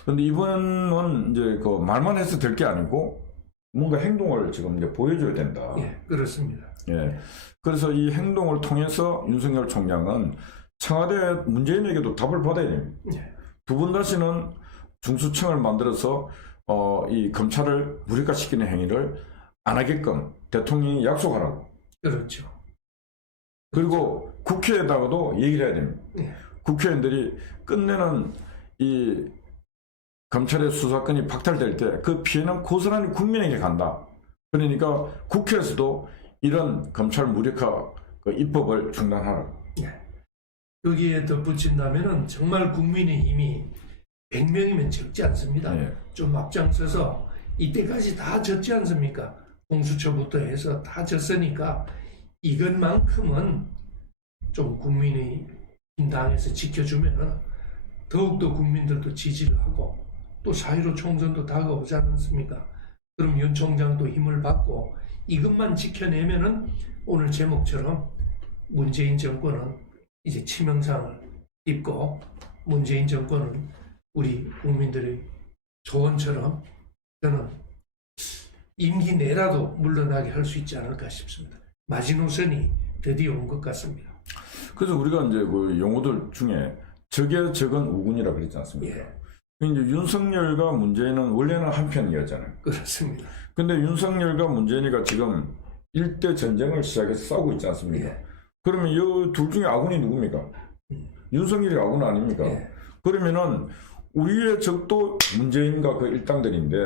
그런데 이번은 이제 그 말만 해서 될 게 아니고 뭔가 행동을 지금 이제 보여줘야 된다. 예, 그렇습니다. 예. 그래서 이 행동을 통해서 윤석열 총장은 청와대 문재인에게도 답을 받아야 됩니다. 두 번 다시는 중수청을 만들어서 이 검찰을 무력화시키는 행위를 안 하게끔 대통령이 약속하라고. 그렇죠. 그리고 국회에다가도 얘기를 해야 됩니다. 국회의원들이 끝내는 이 검찰의 수사권이 박탈될 때 그 피해는 고스란히 국민에게 간다. 그러니까 국회에서도 이런 검찰 무력화 그 입법을 중단하라고. 여기에 덧붙인다면은 정말 국민의 힘이 100명이면 적지 않습니다. 좀 앞장서서 이때까지 다 졌지 않습니까? 공수처부터 해서 다 졌으니까 이것만큼은 좀 국민의 힘 당에서 지켜주면은 더욱더 국민들도 지지를 하고 또 4.15 총선도 다가오지 않습니까? 그럼 윤 총장도 힘을 받고 이것만 지켜내면은 오늘 제목처럼 문재인 정권은 이제 치명상을 입고 문재인 정권은 우리 국민들의 조언처럼 저는 임기 내라도 물러나게 할 수 있지 않을까 싶습니다. 마지노선이 드디어 온 것 같습니다. 그래서 우리가 이제 그 용어들 중에 적의 적은 우군이라고 그러지 않습니까? 이제 윤석열과 문재인은 원래는 한편이었잖아요. 그렇습니다. 근데 윤석열과 문재인이가 지금 일대 전쟁을 시작해서 싸우고 있지 않습니까? 그러면 이 둘 중에 아군이 누굽니까? 윤석열이 아군 아닙니까? 그러면은 우리의 적도 문재인과 그 일당들인데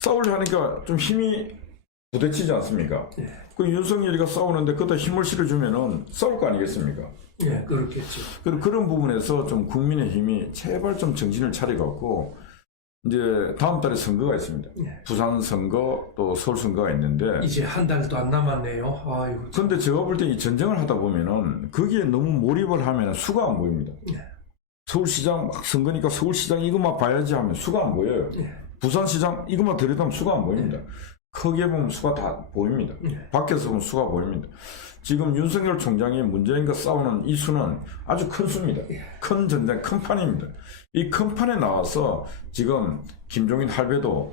싸우려 하니까 좀 힘이 부대치지 않습니까? 그 윤석열이가 싸우는데 그다 힘을 실어주면은 싸울 거 아니겠습니까? 그렇겠죠. 그런 부분에서 좀 국민의 힘이 제발 좀 정신을 차려갖고 이제 다음 달에 선거가 있습니다. 부산 선거 또 서울 선거가 있는데 이제 한 달도 안 남았네요. 아이고. 근데 제가 볼 때 이 전쟁을 하다 보면은 거기에 너무 몰입을 하면 수가 안 보입니다. 서울시장 막 선거니까 서울시장 이것만 봐야지 하면 수가 안 보여요. 부산시장 이것만 들여다보면 수가 안 보입니다. 크게 보면 수가 다 보입니다. 밖에서 보면 수가 보입니다. 지금 윤석열 총장이 문재인과 싸우는 이 수는 아주 큰 수입니다. 큰 전쟁, 큰 판입니다. 이 큰 판에 나와서 지금 김종인 할배도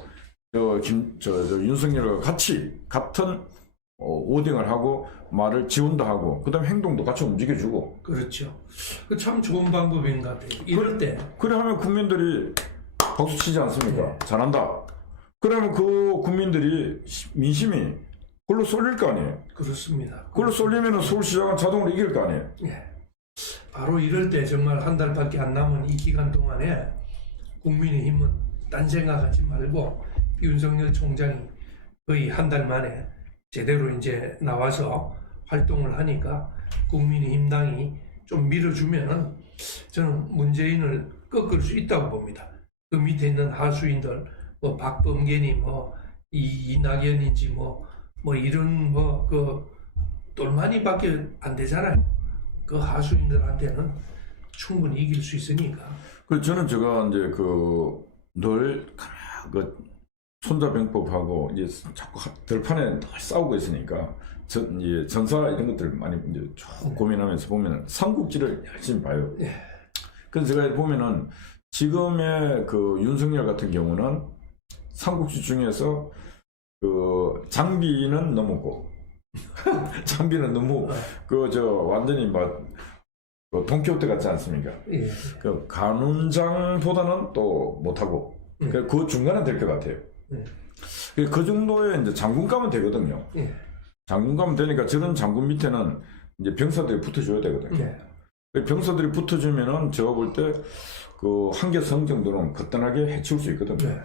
윤석열과 같은 오딩을 하고 말을 지원도 하고 그다음에 행동도 같이 움직여주고. 그렇죠. 그 참 좋은 방법인 것 같아요. 이럴 때. 그래 하면 국민들이 박수 치지 않습니까? 잘한다. 그러면 그 국민들이 민심이 그걸로 쏠릴 거 아니에요? 그렇습니다. 그걸로 쏠리면 서울시장은 자동으로 이길 거 아니에요? 바로 이럴 때 정말 한 달밖에 안 남은 이 기간 동안에 국민의힘은 딴 생각하지 말고 윤석열 총장이 거의 한 달 만에 제대로 이제 나와서 활동을 하니까 국민의힘당이 좀 밀어주면은 저는 문재인을 꺾을 수 있다고 봅니다. 그 밑에 있는 하수인들, 뭐 박범계니 뭐 이낙연인지 뭐 이런 그 똘마니밖에 안 되잖아요. 그 하수인들한테는 충분히 이길 수 있으니까. 그 저는 제가 이제 늘 손자병법하고 이제 자꾸 들판에 늘 싸우고 있으니까 이제 전사 이런 것들 많이 이제 쭉 고민하면서 보면 삼국지를 열심히 봐요. 예. 그래서 제가 보면은 지금의 그 윤석열 같은 경우는 삼국지 중에서 그 장비는 너무고 장비는 너무 완전히 막 돈키호테 같지 않습니까? 예. 그 간운장보다는 또 못하고 그 중간은 될 것 같아요. 그 정도의 이제 장군 가면 되거든요. 예. 장군 가면 되니까 저런 장군 밑에는 이제 병사들이 붙어줘야 되거든요. 예. 병사들이 붙어주면은 제가 볼 때 그 한계성 정도는 거뜬하게 해치울 수 있거든요. 네.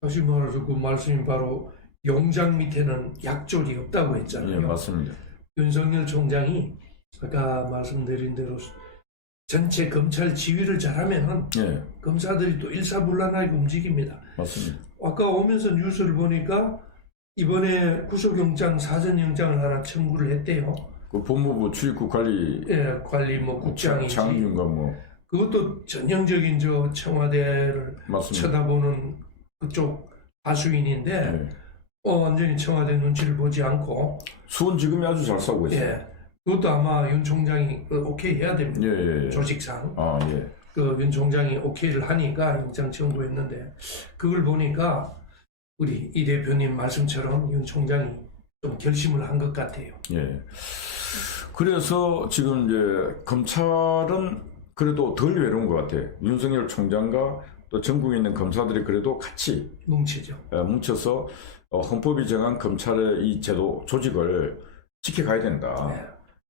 다시 말해서 그 말씀이 바로 용장 밑에는 약졸이 없다고 했잖아요. 예, 맞습니다. 윤석열 총장이 아까 말씀드린 대로 전체 검찰 지휘를 잘하면은 예, 검사들이 또 일사불란하게 움직입니다. 맞습니다. 아까 오면서 뉴스를 보니까 이번에 구속영장 사전영장을 하나 청구를 했대요. 그 법무부 출입국 관리 예, 관리 뭐 국장이지. 장윤과 뭐 그것도 전형적인 저 청와대를 맞습니다. 쳐다보는 그쪽 하수인인데 예. 완전히 청와대 눈치를 보지 않고 수원지검이 아주 잘 싸우고 있어요. 예, 그것도 아마 윤 총장이 오케이 해야 됩니다. 예. 조직상 아, 예. 그 윤 총장이 오케이를 하니까 영장 청구했는데 그걸 보니까 우리 이 대표님 말씀처럼 윤 총장이 좀 결심을 한 것 같아요. 예. 그래서 지금 이제 검찰은 그래도 덜 외로운 것 같아요. 윤석열 총장과 또 전국에 있는 검사들이 그래도 같이 뭉치죠. 뭉쳐서 헌법이 정한 검찰의 이 제도 조직을 지켜가야 된다.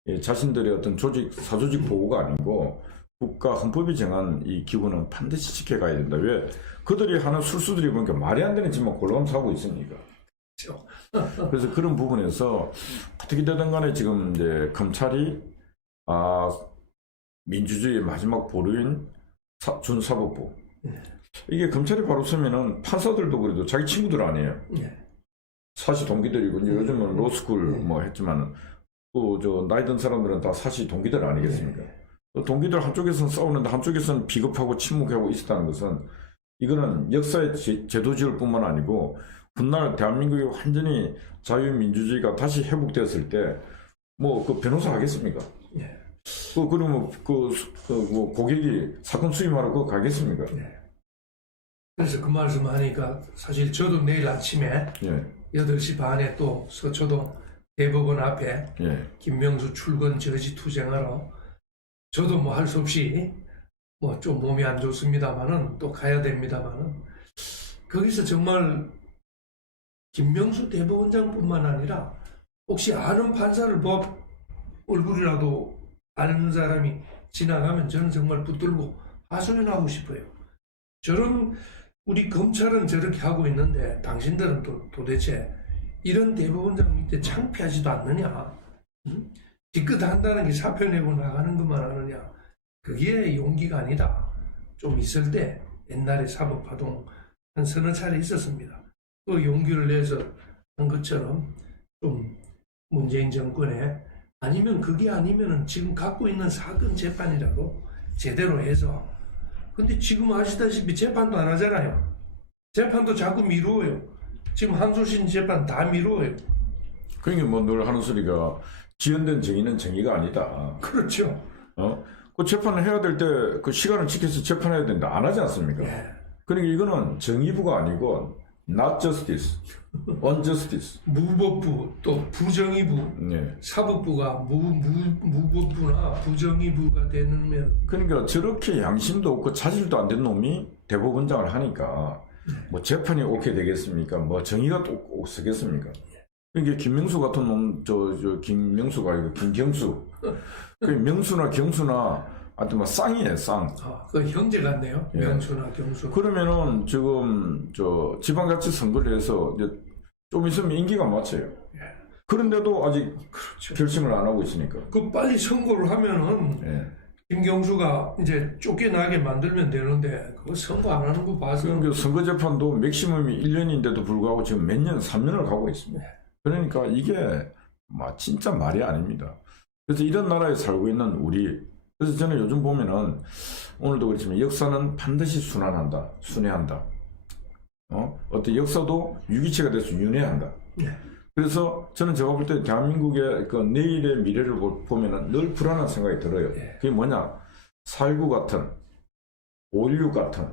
네. 예, 자신들의 어떤 사조직 보호가 아니고 국가 헌법이 정한 이 기구는 반드시 지켜가야 된다. 왜? 그들이 하는 술수들이 보니까 말이 안 되는 짓만 골라가면서 하고 있으니까. 그렇죠. 그래서 그런 부분에서 어떻게 되든 간에 지금 이제 검찰이 민주주의의 마지막 보루인 준사법부. 이게 검찰이 바로 서면은 판사들도 그래도 자기 친구들 아니에요. 사시 동기들이고 이제 요즘은 로스쿨 뭐 했지만 또 나이 든 사람들은 다 사시 동기들 아니겠습니까? 또 동기들 한쪽에서는 싸우는데 한쪽에서는 비겁하고 침묵하고 있었다는 것은 이거는 역사의 제도지을 뿐만 아니고 훗날 대한민국이 완전히 자유민주주의가 다시 회복되었을 때 뭐 그 변호사 하겠습니까? 그러면 뭐 고객이 사건 수임하러 그거 가겠습니까? 그래서 그 말씀 하니까 사실 저도 내일 아침에 8시 반에 또 서초동 대법원 앞에 김명수 출근 저지 투쟁하러 저도 뭐 할 수 없이 뭐 좀 몸이 안 좋습니다만은 또 가야 됩니다만은 거기서 정말 김명수 대법원장뿐만 아니라 혹시 아는 판사를 얼굴이라도 아는 사람이 지나가면 저는 정말 붙들고 하소연하고 싶어요. 저런 우리 검찰은 저렇게 하고 있는데 당신들은 도대체 이런 대법원장 밑에 창피하지도 않느냐? 응? 뒤끝 한다는 게 사표 내고 나가는 것만 하느냐? 그게 용기가 아니다. 좀 있을 때 옛날에 사법파동 한 서너 차례 있었습니다. 그 용기를 내서 한 것처럼 좀 문재인 정권에 아니면 그게 아니면은 지금 갖고 있는 사건 재판이라도 제대로 해서 근데 지금 아시다시피 재판도 안 하잖아요. 재판도 자꾸 미루어요. 지금 한소신 재판 다 미루어요. 그러니까 뭐 늘 하는 소리가 지연된 정의는 정의가 아니다. 그렇죠. 그 재판을 해야 될 때 그 시간을 지켜서 재판해야 되는데 안 하지 않습니까? 그러니까 이거는 정의부가 아니고 not justice, unjustice. 무법부 또 부정의부, 사법부가 무법부나 부정의부가 되면 그러니까 저렇게 양심도 없고 자질도 안 된 놈이 대법원장을 하니까 뭐 재판이 오케이 되겠습니까? 뭐 정의가 또 서겠습니까? 그러니까 김명수 같은 놈, 김명수가 아니고 김경수. 그 명수나 경수나 하여튼 뭐 쌍이에요, 쌍. 그 형제 같네요. 예. 명수나 경수. 그러면은 지금 저 지방자치 선거를 해서 이제 좀 있으면 임기가 맞춰요. 예. 그런데도 아직 그렇죠. 결심을 안 하고 있으니까. 그 빨리 선거를 하면은 예. 김경수가 이제 쫓겨나게 만들면 되는데 그거 선거 안 하는 거 봐서 그러니까 선거 재판도 맥시멈이 1년인데도 불구하고 지금 몇 년, 3년을 가고 있습니다. 그러니까 이게 진짜 말이 아닙니다. 그래서 이런 나라에 살고 있는 우리, 그래서 저는 요즘 보면은 오늘도 그렇지만 역사는 반드시 순회한다. 어떤 역사도 유기체가 돼서 윤회한다. 네. 그래서 저는 제가 볼 때 대한민국의 그 내일의 미래를 보면은 늘 불안한 생각이 들어요. 네. 그게 뭐냐? 4.19 같은, 5.16 같은,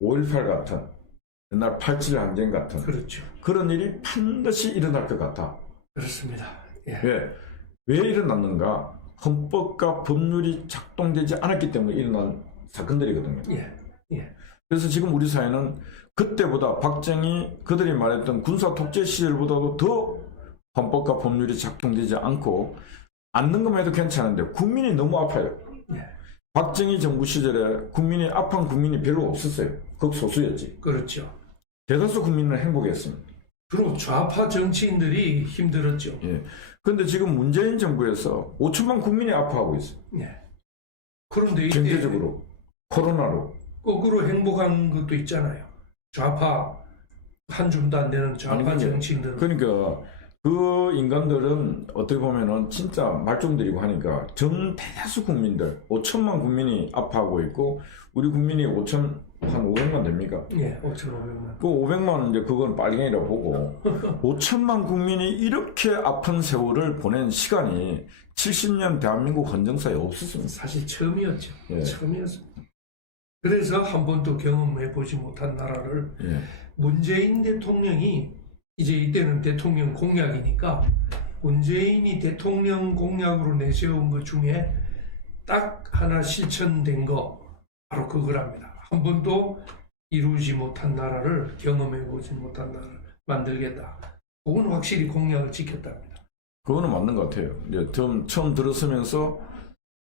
5.18 같은, 옛날 8.7 항쟁 같은 그렇죠. 그런 일이 반드시 일어날 것 같아. 그렇습니다. 예. 왜 일어났는가? 헌법과 법률이 작동되지 않았기 때문에 일어난 사건들이거든요. 예. 그래서 지금 우리 사회는 그때보다 박정희 그들이 말했던 군사 독재 시절보다도 더 헌법과 법률이 작동되지 않는 것만 해도 괜찮은데 국민이 너무 아파요. 예. 박정희 정부 시절에 아파한 국민이 별로 없었어요. 극소수였지. 그렇죠. 대다수 국민은 행복했습니다. 주로 좌파 정치인들이 힘들었죠. 예. 그런데 지금 문재인 정부에서 5천만 국민이 아파하고 있어요. 예. 그런데 이때 경제적으로, 코로나로. 거꾸로 행복한 것도 있잖아요. 좌파 한 줌도 안 되는 좌파 아니, 정치인들은 그러니까 그 인간들은 어떻게 보면은 진짜 말종들이고 하니까 전 대다수 국민들 5천만 국민이 아파하고 있고 우리 국민이 한 500만 됩니까? 예, 5,500만. 그 500만은 이제 그건 빨갱이라고 보고 5천만 국민이 이렇게 아픈 세월을 보낸 시간이 70년 대한민국 헌정사에 없었습니다. 사실 처음이었죠. 예. 처음이었습니다. 그래서 한 번도 경험해 보지 못한 나라를 예. 문재인 대통령이 이제 이때는 대통령 공약이니까 문재인이 대통령 공약으로 내세운 것 중에 딱 하나 실천된 거 바로 그거랍니다. 한 번도 이루지 못한 나라를 경험해 보지 못한 나라를 만들겠다. 그건 확실히 공약을 지켰답니다. 그거는 맞는 것 같아요. 이제 처음 들었으면서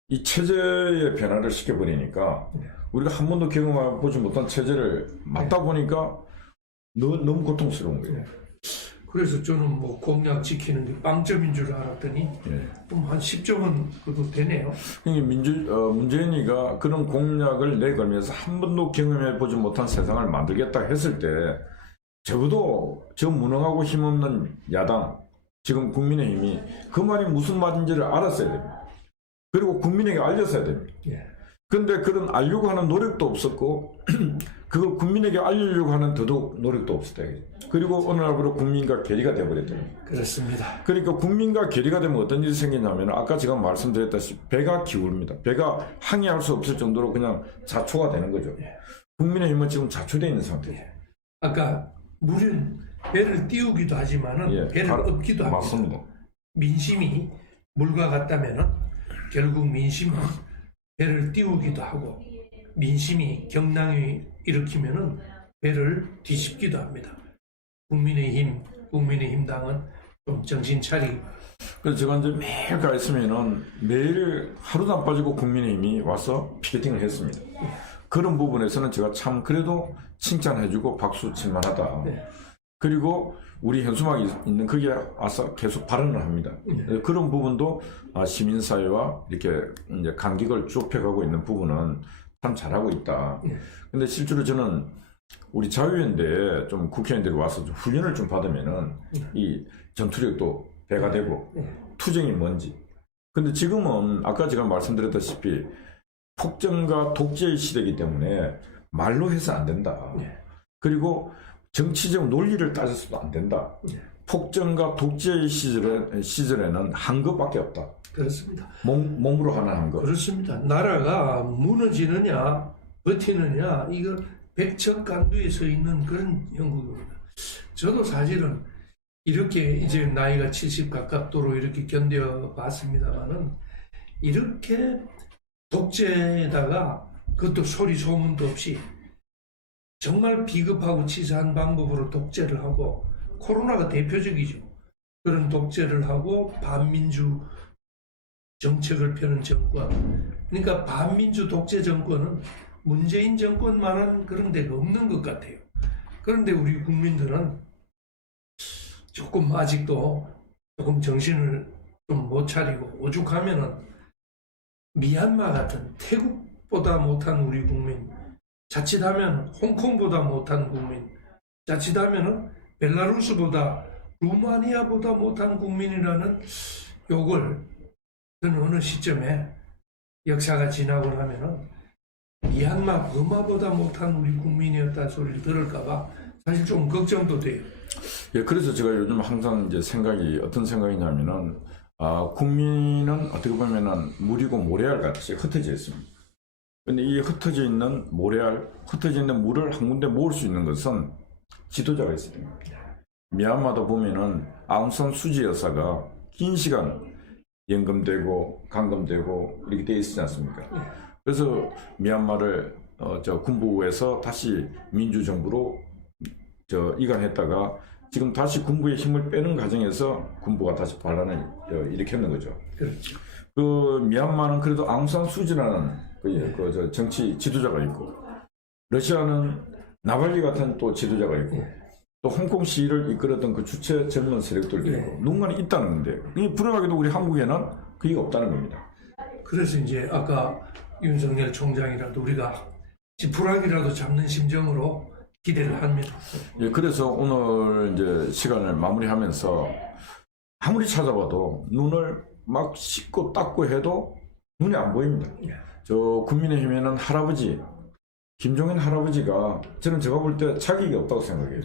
이 체제의 변화를 시켜버리니까 네. 우리가 한 번도 경험해보지 못한 체제를 맞다 보니까 너무 고통스러운 거예요. 네. 그래서 저는 뭐 공약 지키는 게 빵점인 줄 알았더니 예. 한 10점은 그래도 되네요. 그러니까 문재인이가 그런 공약을 내걸면서 한 번도 경험해보지 못한 세상을 만들겠다 했을 때 적어도 저 무능하고 힘없는 야당, 지금 국민의힘이 그 말이 무슨 말인지를 알았어야 됩니다. 그리고 국민에게 알렸어야 됩니다. 예. 그런데 그런 알려고 하는 노력도 없었고 그걸 국민에게 알리려고 하는 더더욱 노력도 없었다. 그리고 어느 날부터 국민과 괴리가 되어버렸다. 그렇습니다. 그러니까 국민과 괴리가 되면 어떤 일이 생기냐면 아까 제가 말씀드렸다시피 배가 기울입니다. 배가 항해할 수 없을 정도로 그냥 자초가 되는 거죠. 예. 국민의힘은 지금 자초되어 있는 상태예요. 예. 아까 물은 배를 띄우기도 하지만은 예, 배를 엎기도 합니다. 맞습니다. 민심이 물과 같다면은 결국 민심은 배를 띄우기도 하고 민심이 경랑이 일으키면은 배를 뒤집기도 합니다. 국민의힘당은 좀 정신 차리기 바랍니다. 그래서 제가 이제 매일 가 있으면은 매일 하루도 안 빠지고 국민의힘이 와서 피켓팅을 했습니다. 그런 부분에서는 제가 참 그래도 칭찬해주고 박수 칠만하다. 네. 그리고 우리 현수막이 있는 거기에 와서 계속 발언을 합니다. 네. 그런 부분도 시민사회와 이렇게 이제 간격을 좁혀가고 있는 부분은 참 잘하고 있다. 네. 근데 실제로 저는 우리 자유연대에 좀 국회의원들이 와서 좀 훈련을 좀 받으면은 이 전투력도 배가 되고 투쟁이 뭔지. 근데 지금은 아까 제가 말씀드렸다시피 폭정과 독재의 시대이기 때문에 말로 해서 안 된다. 네. 그리고 정치적 논리를 따져서도 안 된다. 네. 폭정과 독재의 시절에는 한 것밖에 없다. 그렇습니다. 몸으로 하나 한 것. 그렇습니다. 나라가 무너지느냐 버티느냐 이거 백척간두에 서 있는 그런 형국입니다. 저도 사실은 이렇게 이제 나이가 70 가깝도록 이렇게 견뎌봤습니다만은 이렇게 독재에다가 그것도 소리 소문도 없이 정말 비겁하고 치사한 방법으로 독재를 하고 코로나가 대표적이죠. 그런 독재를 하고 반민주 정책을 펴는 정권, 그러니까 반민주 독재 정권은 문재인 정권만한 그런 데가 없는 것 같아요. 그런데 우리 국민들은 조금 아직도 조금 정신을 좀 못 차리고 오죽하면은 미얀마 같은 태국보다 못한 우리 국민, 자칫하면 홍콩보다 못한 국민, 자칫하면은 벨라루스보다 루마니아보다 못한 국민이라는 욕을 저는 어느 시점에 역사가 지나고 나면은 미얀마 버마보다 못한 우리 국민이었다는 소리를 들을까봐 사실 좀 걱정도 돼요. 예, 그래서 제가 요즘 항상 이제 생각이 어떤 생각이냐면은 국민은 어떻게 보면은 물이고 모래알 같이 흩어져 있습니다. 근데 이 흩어져 있는 모래알, 흩어져 있는 물을 한 군데 모을 수 있는 것은 지도자가 있어야 됩니다. 미얀마도 보면은 아웅산 수지 여사가 긴 시간 연금되고 감금되고 이렇게 돼 있지 않습니까? 그래서 미얀마를 군부에서 다시 민주정부로 이관했다가 지금 다시 군부의 힘을 빼는 과정에서 군부가 다시 반란을 일으켰는 거죠. 그렇죠. 그 미얀마는 그래도 아웅산 수지라는 정치 지도자가 있고, 러시아는 나발리 같은 또 지도자가 있고, 또 홍콩 시위를 이끌었던 그 주체 젊은 세력들도 있고, 누군가는 있다는 건데, 이 불행하게도 우리 한국에는 그게 없다는 겁니다. 그래서 이제 아까 윤석열 총장이라도 우리가 지푸라기라도 잡는 심정으로 기대를 합니다. 예, 그래서 오늘 이제 시간을 마무리하면서 아무리 찾아봐도 눈을 막 씻고 닦고 해도 눈이 안 보입니다. 저 국민의힘에는 할아버지, 김종인 할아버지가 저는 제가 볼 때 자격이 없다고 생각해요.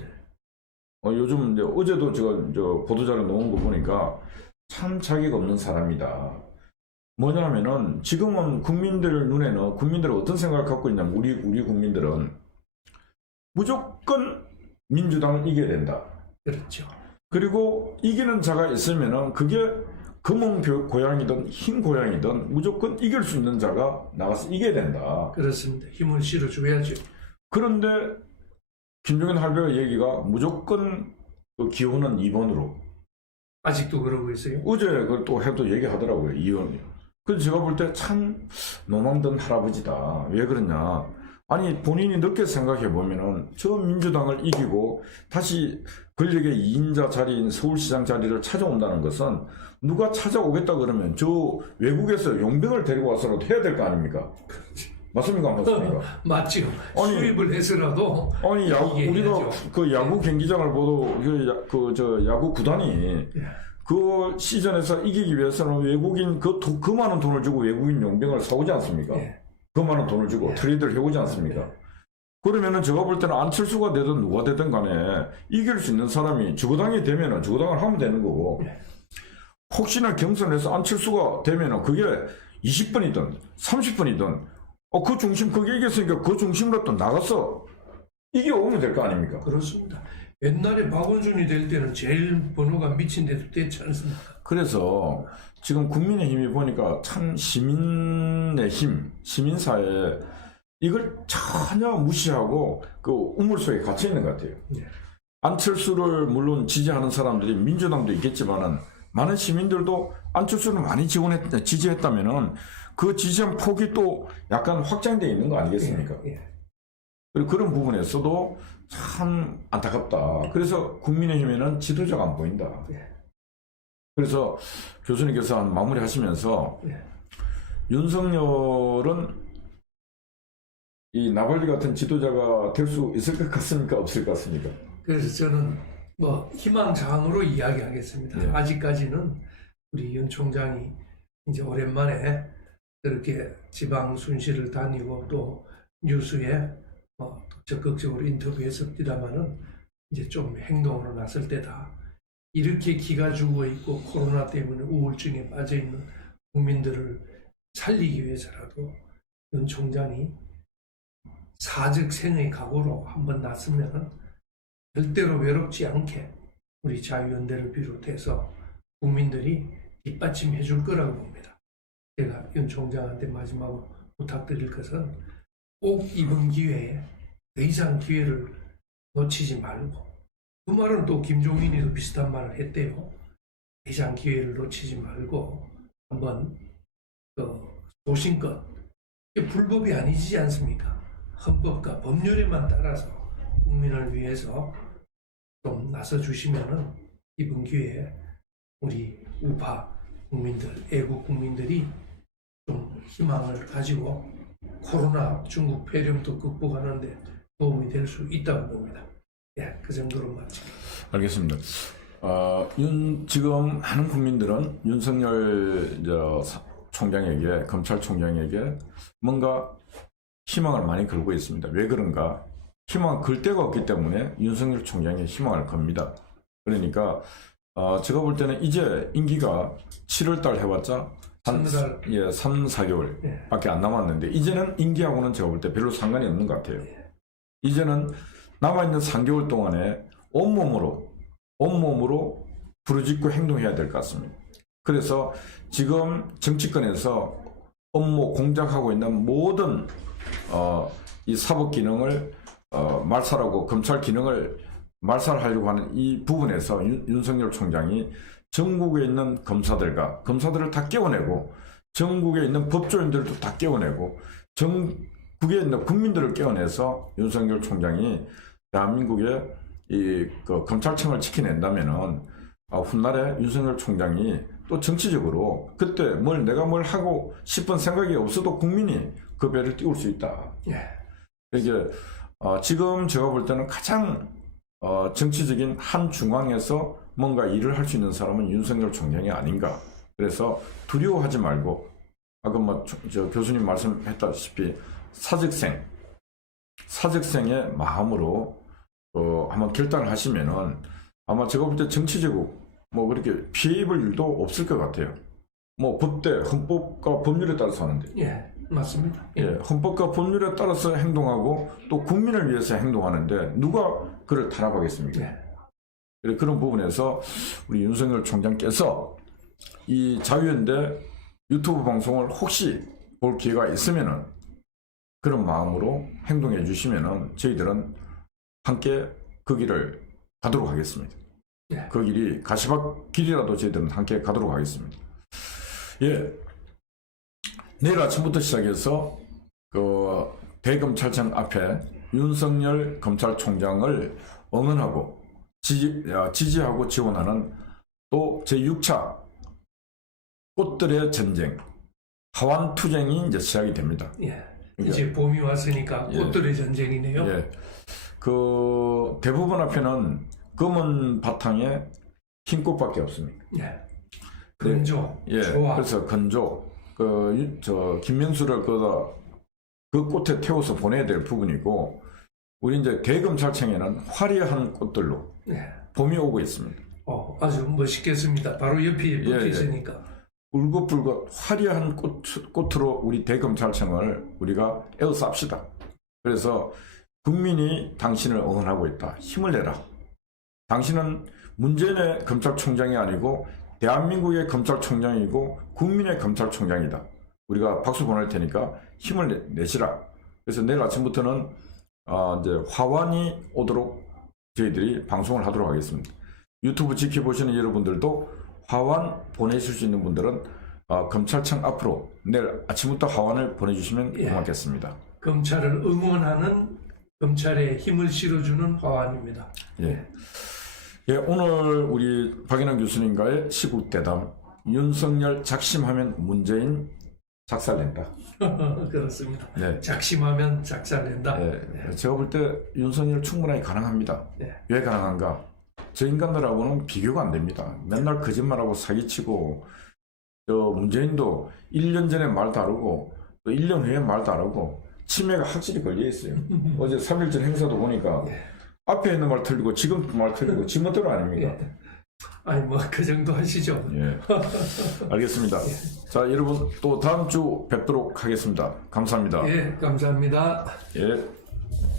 요즘 이제 어제도 제가 보도자료 놓은 거 보니까 참 자격 없는 사람이다. 뭐냐면은 지금은 국민들 눈에는 국민들은 어떤 생각을 갖고 있냐면 우리 국민들은 무조건 민주당을 이겨야 된다. 그렇죠. 그리고 이기는 자가 있으면은 그게 검은 고양이든 흰 고양이든 무조건 이길 수 있는 자가 나가서 이겨야 된다. 그렇습니다. 힘을 실어줘야죠. 그런데 김종인 할배의 얘기가 무조건 그 기호는 2번으로. 아직도 그러고 있어요. 어제 그걸 또 해도 얘기하더라고요. 2번이요. 그래서 제가 볼 때 참 노망든 할아버지다. 왜 그러냐. 아니 본인이 늦게 생각해 보면은 저 민주당을 이기고 다시 권력의 2인자 자리인 서울시장 자리를 찾아온다는 것은 누가 찾아오겠다 그러면 저 외국에서 용병을 데리고 와서라도 해야 될 거 아닙니까? 맞습니까? 안 맞습니까? 맞죠. 아니, 수입을 해서라도 아니 우리가 그 야구 경기장을 보도 저 야구 구단이 그 시즌에서 이기기 위해서는 외국인 그 많은 돈을 주고 외국인 용병을 사오지 않습니까? 그 많은 돈을 주고 트레이드를 해오지 않습니까? 그러면은 제가 볼 때는 안철수가 되든 누가 되든 간에 이길 수 있는 사람이 주거당이 되면은 주거당을 하면 되는 거고, 혹시나 경선에서 안철수가 되면은 그게 20번이든 30번이든 그 중심 그게 이겼으니까 그 중심으로 또 나가서 이겨오면 될 거 아닙니까? 그렇습니다. 옛날에 박원순이 될 때는 제일 번호가 미친 데도 됐지 않습니까? 그래서 지금 국민의힘이 보니까 참 시민의 힘, 시민사회 이걸 전혀 무시하고 그 우물 속에 갇혀 있는 것 같아요. 안철수를 물론 지지하는 사람들이 민주당도 있겠지만은 많은 시민들도 안철수를 많이 지지했다면은 그 지지한 폭이 또 약간 확장되어 있는 거 아니겠습니까? 그리고 그런 부분에서도 참 안타깝다. 그래서 국민의힘에는 지도자가 안 보인다. 그래서 교수님께서 마무리 하시면서 윤석열은 이 나발리 같은 지도자가 될 수 있을 것 같습니까? 없을 것 같습니까? 그래서 저는 희망사항으로 이야기하겠습니다. 아직까지는 우리 윤 총장이 이제 오랜만에 그렇게 지방 순시를 다니고 또 뉴스에 적극적으로 인터뷰했습니다마는 이제 좀 행동으로 나설 때다. 이렇게 기가 죽어 있고 코로나 때문에 우울증에 빠져 있는 국민들을 살리기 위해서라도 윤 총장이 사즉생의 각오로 한번 났으면 절대로 외롭지 않게 우리 자유연대를 비롯해서 국민들이 뒷받침해 줄 거라고 봅니다. 제가 윤 총장한테 마지막으로 부탁드릴 것은 꼭 이번 기회에 더 이상 기회를 놓치지 말고, 그 말은 또 김종인이도 비슷한 말을 했대요. 더 이상 기회를 놓치지 말고 한번 소신껏 이게 불법이 아니지 않습니까? 헌법과 법률에만 따라서 국민을 위해서 좀 나서 주시면은 이번 기회에 우리 우파 국민들, 애국 국민들이 좀 희망을 가지고 코로나 중국 폐렴도 극복하는데 도움이 될 수 있다고 봅니다. 예, 그 정도로 마치겠습니다. 알겠습니다. 지금 많은 국민들은 윤석열 총장에게, 검찰총장에게 뭔가 희망을 많이 걸고 있습니다. 왜 그런가? 희망을 걸 데가 없기 때문에 윤석열 총장에 희망을 겁니다. 그러니까 제가 볼 때는 이제 임기가 7월달 해봤자 한 3, 4개월 밖에 안 남았는데 이제는 임기하고는 제가 볼 때 별로 상관이 없는 것 같아요. 이제는 남아있는 3개월 동안에 온몸으로 부르짖고 행동해야 될 것 같습니다. 그래서 지금 정치권에서 업무 공작하고 있는 모든 이 사법 기능을 말살하고 검찰 기능을 말살하려고 하는 이 부분에서 윤석열 총장이 전국에 있는 검사들을 다 깨워내고 전국에 있는 법조인들도 다 깨워내고 전국에 있는 국민들을 깨워내서 윤석열 총장이 대한민국의 그 검찰청을 지켜낸다면은 훗날에 윤석열 총장이 또 정치적으로 그때 내가 뭘 하고 싶은 생각이 없어도 국민이 그 배를 띄울 수 있다. 이게 지금 제가 볼 때는 가장 정치적인 한 중앙에서 뭔가 일을 할 수 있는 사람은 윤석열 총장이 아닌가. 그래서 두려워하지 말고 아까 교수님 말씀했다시피 사직생의 마음으로 한번 결단을 하시면은 아마 제가 볼 때 정치적으로 그렇게 피해 입을 일도 없을 것 같아요. 헌법과 법률에 따라서 하는데. 예, 맞습니다. 헌법과 법률에 따라서 행동하고 또 국민을 위해서 행동하는데 누가 그를 탄압하겠습니까? 그런 부분에서 우리 윤석열 총장께서 이 자유연대 유튜브 방송을 혹시 볼 기회가 있으면은 그런 마음으로 행동해 주시면은 저희들은 함께 그 길을 가도록 하겠습니다. 그 길이 가시밭 길이라도 저희들은 함께 가도록 하겠습니다. 내일 아침부터 시작해서 그 대검찰청 앞에 윤석열 검찰총장을 응원하고 지지하고 지원하는 또 제6차 꽃들의 전쟁, 하완투쟁이 이제 시작이 됩니다. 이제 봄이 왔으니까 꽃들의 전쟁이네요. 그 대부분 앞에는 검은 바탕에 흰 꽃밖에 없습니다. 건조, 좋아. 그래서 건조, 김명수를 그 꽃에 태워서 보내야 될 부분이고, 우리 이제 대검찰청에는 화려한 꽃들로 봄이 오고 있습니다. 아주 멋있겠습니다. 바로 옆에 붙어 있으니까. 울긋불긋 화려한 꽃으로 우리 대검찰청을 우리가 에워쌉시다. 그래서 국민이 당신을 응원하고 있다. 힘을 내라. 당신은 문재인의 검찰총장이 아니고 대한민국의 검찰총장이고 국민의 검찰총장이다. 우리가 박수 보낼 테니까 힘을 내시라. 그래서 내일 아침부터는 이제 화환이 오도록 저희들이 방송을 하도록 하겠습니다. 유튜브 지켜보시는 여러분들도 화환 보내실 수 있는 분들은 검찰청 앞으로 내일 아침부터 화환을 보내주시면 고맙겠습니다. 검찰을 응원하는 검찰에 힘을 실어주는 화환입니다. 오늘 우리 박인환 교수님과의 시국대담, 윤석열 작심하면 문재인 작살낸다. 그렇습니다. 작심하면 작살낸다. 제가 볼 때 윤석열 충분하게 가능합니다. 왜 가능한가? 저 인간들하고는 비교가 안 됩니다. 맨날 거짓말하고 사기치고, 문재인도 1년 전에 말 다르고 또 1년 후에 말 다르고 치매가 확실히 걸려 있어요. 어제 3일 전 행사도 보니까 앞에 있는 말 틀리고 지금 말 틀리고 지멋대로 아닙니까? 아니 그 정도 하시죠. 알겠습니다. 자, 여러분 또 다음 주 뵙도록 하겠습니다. 감사합니다. 감사합니다.